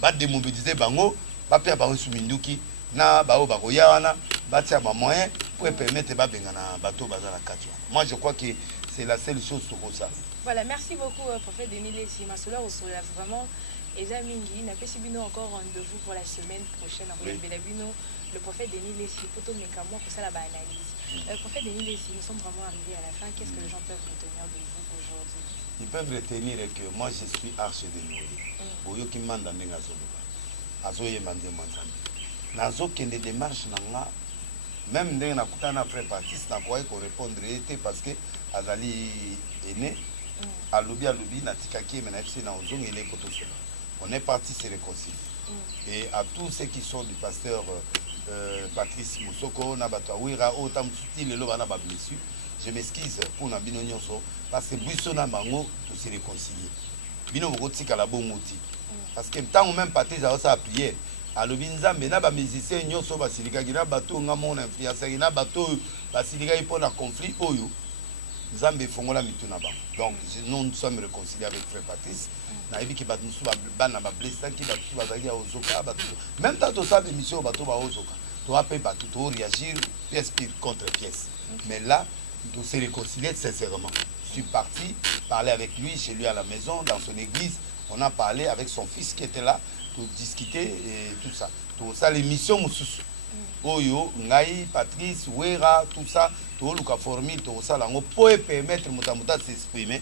bademobilize bango bapea bango su minduki na bao bakoya wana batia bamoyen po epermettre babengana bato baza na kati wana moi je crois que c'est la seule chose tokosala. Voilà, merci beaucoup prophète Denis Lessi Masolo Osola vraiment Eza Mingi n'a pas bino encore rendez-vous pour la semaine prochaine en Belabino le prophète Denis Lessi photo mécamo pour ça la analyse. Prophète Denis Lessi nous sommes vraiment arrivés à la fin, qu'est-ce que les gens peuvent retenir de vous aujourd'hui? Ils peuvent retenir que moi je suis arche de Noé. Boyo ki manda menga zoloba. Azoye mande manzambe. Nazo kende démarche nanga même ndenge nakutana frère Baptiste na quoi ko répondre était parce que azali aîné alobi na tikaki mais na fisi na ozongele kotoso. On est parti se réconcilier. Et à tous ceux qui sont du pasteur Patrice Moussoko na batawira o tam suti lelo bana ba blessure je m'excuse pour na bino nyonso parce que biso na bango to se réconcilier bino boko tika la bongoti parce que tant même parti za ça prière alobi nzambe na ba musicien nyonso basilika kina bato nga mona influencer na bato basilika ipo na conflit oyo nzambe fongola mituna ba donc nous sommes réconciliés avec frère Patrice na ebi ki bato musu bana ba blessa ki bato bazaki ozoka bato même tant to ça émission bato ba ozoka to apé bato to réagir pièce contre pièce mais là on s'est réconcilié sincèrement. Je suis parti parler avec lui, chez lui à la maison, dans son église. On a parlé avec son fils qui était là pour discuter et tout ça. Tout ça, l'émission Moussous. Oyo, Ngaï, Patrice, Ouera, tout ça. Tout le cas formé, tout ça, là, on peut permettre Moutamuta de s'exprimer,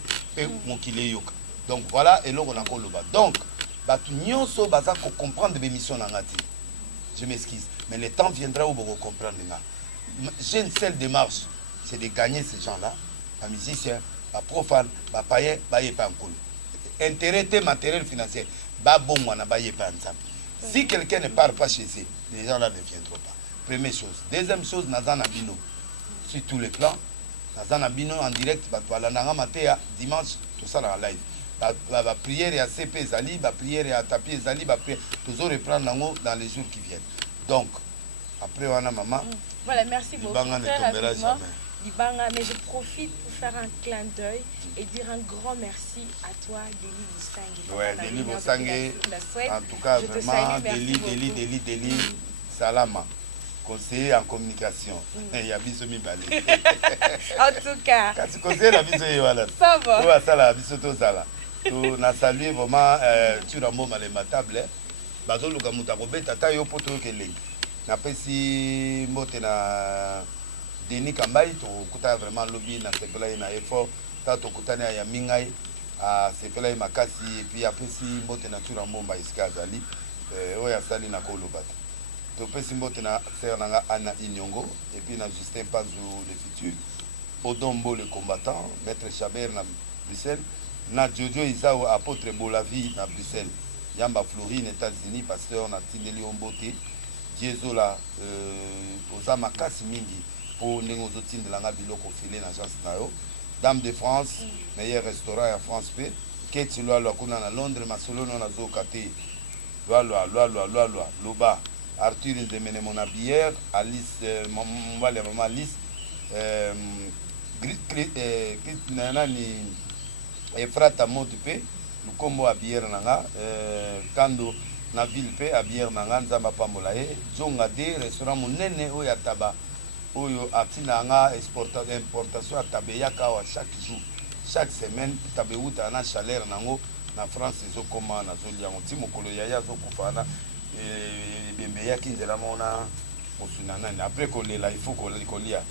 donc voilà, et là on a encore le bas. Donc, tout nyonso baza ko comprendre l'émission Nangati. Je m'excuse, mais le temps viendra où vous comprendre. J'ai une seule démarche. C'est de gagner ces gens-là, les musiciens, les profanes, les païens, les pas en cool. Intérêt matériel financier, si quelqu'un ne part pas chez eux, les gens-là ne viendront pas. Première chose. Deuxième chose, Nazan Abino, sur tous les plans, Nazan Abino en direct, dimanche, tout ça dans la live. La prière et à CP Zali, la prière et à Tapi Zali, la prière, toujours reprendre dans les jours qui viennent. Donc, après, on a maman. Voilà, merci beaucoup. Libanga ne tombera jamais. Libanga, mais je profite pour faire un clin d'œil et dire un grand merci à toi, Deli Boussangue. Ouais, Deli Boussangue, en tout cas, vraiment, Deli, Salama, conseiller en communication. Il y a Bissomi Balé. En tout cas. Quand tu conseilles la Bissomi, voilà. Ça va. Tu vas ça, la Bissoto Sala. Tu as salué vraiment, tu as mot à ma table. Bazo Luka Moutarobe, Tata Yopoto Keleng. Napesi mbote na Denis Kambai to kuta vraiment lobby na sepela na effort ta to kutana ya mingai a sepela makasi et puis apesi mbote na tura mbomba iska azali oya sali na kolobata to pesi mbote na ser nanga Anna Inyongo et puis na Justin Pazou le futur Odombo le combattant maître Chabert na Bruxelles na Jojo Isao apôtre Bolavi na Bruxelles Yamba Florine États-Unis pasteur na Tindeli Ombote Diezola oza makasi mingi pour nengo zotinde langa biloko filé na chance na yo Dame de France meilleur restaurant à France P Keti Loa kuna na Londres masolo na zoka te Loa Loba Arthur Nzemene mon bière Alice mbale maman Alice nani Efrata mode pe lukombo a bière nanga kando na ville pe a bière nanga nzamba pambola e zonga de restaurant monene oyo ataba oyo atina nga importation atabe yaka wa chaque jour chaque semaine tabe uta na chaleur nango na France ezokoma na zolia ngoti mokolo yaya zokufa na bembe yaki nzela mona osuna nani après kolela il faut kolia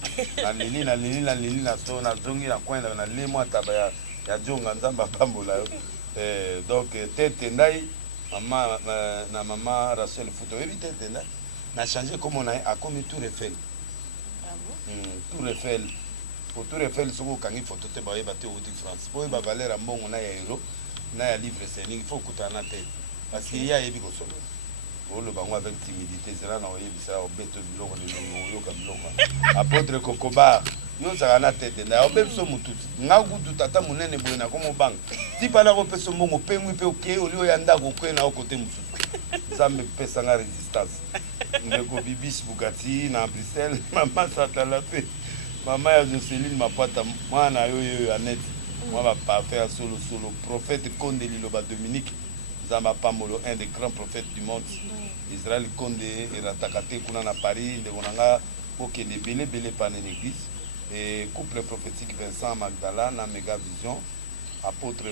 na lili na so na zongi na kwenda na lemo ataba ya zonga nzamba pambola donc tete ndai maman na maman Rachel Fouto éviter de là n'a changé comme on a comme Tour Eiffel. Tour Eiffel pour Tour Eiffel ce qu'on gagne photo te baie bateau au France pour ba valeur à bon on a euro na ya livre c'est il faut coûter na tête parce qu'il y a ebi ko solo on le bango avec timidité c'est là na oye bisa o beto biloko ni yo ka biloko apôtre Kokoba yo za na tête na o beso mututi ngagudu tata munene boye na komo bang ti pana ko peso mbongo pengwi pe oke olio ya ndako ko na côté mususu zambe pesa nga résistance ndeko Bibis Bugatti na Bruxelles mama satala pe mama ya Joseline mapata mwana yo Annette moi va pas faire solo prophète Konde Liloba Dominique Zamba Pamolo un des grands prophètes du monde Israël Konde et Ratakate kuna na Paris ndeko nanga okende belé pa na l'église et couple prophétique Vincent Magdala na Mega Vision apôtre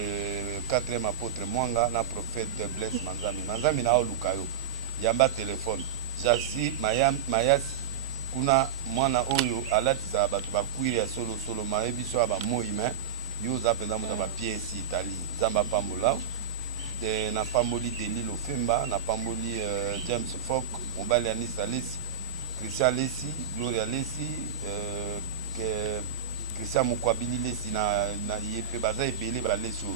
4e apôtre Mwanga na prophète Blaise Manzami na olukayo yamba téléphone Jasi Mayas kuna mwana oyo alatisa batu bakwire ya solo maebiso aba moime yo za penda mo ba pièce Italie zamba pambola de na pamboli Deli Lofemba na pamboli James Fock Mobali Anis Alessi Christian Lessi Gloria Lessi Christian Mokwabili Lessi na yepe baza ebele ba leso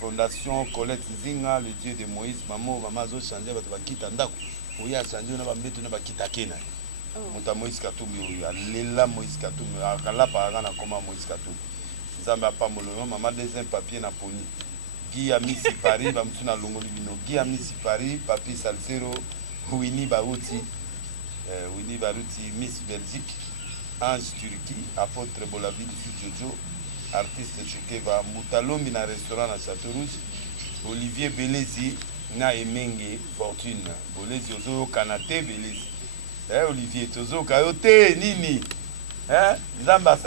Fondation Colette Zinga le dieu de Moïse maman zo changer batu bakita ndako oya changer na ba mbeto na bakita kena Mota Moïse Katumbi oyo alela Moïse Katumbi akala paranga na koma Moïse Katumbi. Nzambe apambololo mama deuxième papier na poni. Guy Amisi Paris bamtu na longoli bino. Guy Amisi Paris papi Salsero Winnie Baruti Miss Belgique Ange Turquie apôtre Bolavi du Jojo artiste Chukeva Moutalombi na restaurant na Château Rouge Olivier Belezi na Emenge Fortune Bolezi ozo kanate Belezi Olivier tozo kayote nini Nzamba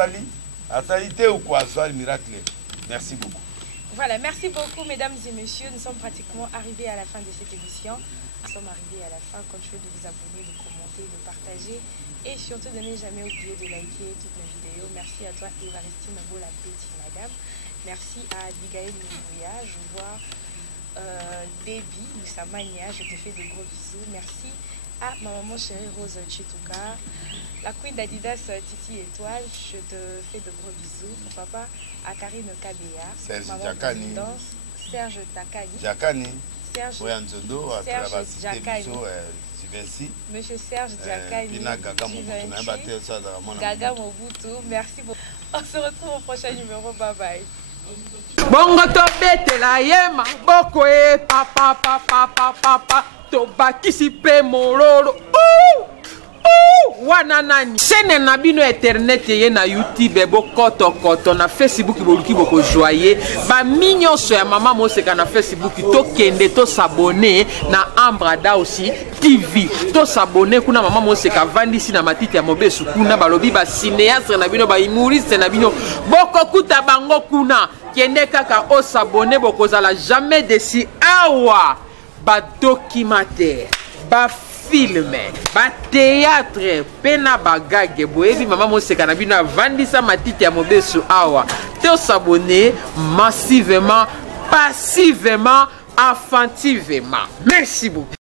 asali te ou quoi soit miracle. Merci beaucoup. Voilà, merci beaucoup mesdames et messieurs, nous sommes pratiquement arrivés à la fin de cette émission. Nous sommes arrivés à la fin. Continuez de vous abonner, de commenter, de partager et surtout de ne jamais oublier de liker toutes mes vidéos. Merci à toi Évaristine Bola Petit madame. Merci à Abigail Mouya, je vois Baby Lusamania, je te fais de gros bisous. Merci à ma maman chérie Rose Chituka, la queen d'Adidas Titi Étoile, je te fais de gros bisous. Papa à Karine Kabea, Serge Jakani, Serge Takani, Jakani, Serge Jakani, Monsieur Serge Jakani, Gaga Mobutu, merci beaucoup. On se retrouve au prochain numéro, bye bye. Bongo to betela yema boko e papa to bakisi pe mororo wana nani chaîne na bino internet ye na YouTube bo koto na Facebook boluki boko joyer ba mignon so ya mama moseka na Facebook to kende to s'abonner na Ambrada aussi TV to s'abonner kuna mama moseka vandisi na matiti ya mobesu kuna balobi ba cinéaste na bino ba humoriste na bino boko kuta bango kuna kende kaka o s'abonner boko zala jamais desi awa ba documentaire ba film, ba théâtre, pena bagage, boebi maman moseka na bino vandisa matiti ya mobesu awa. Te s'abonner massivement, passivement, infantivement. Merci beaucoup.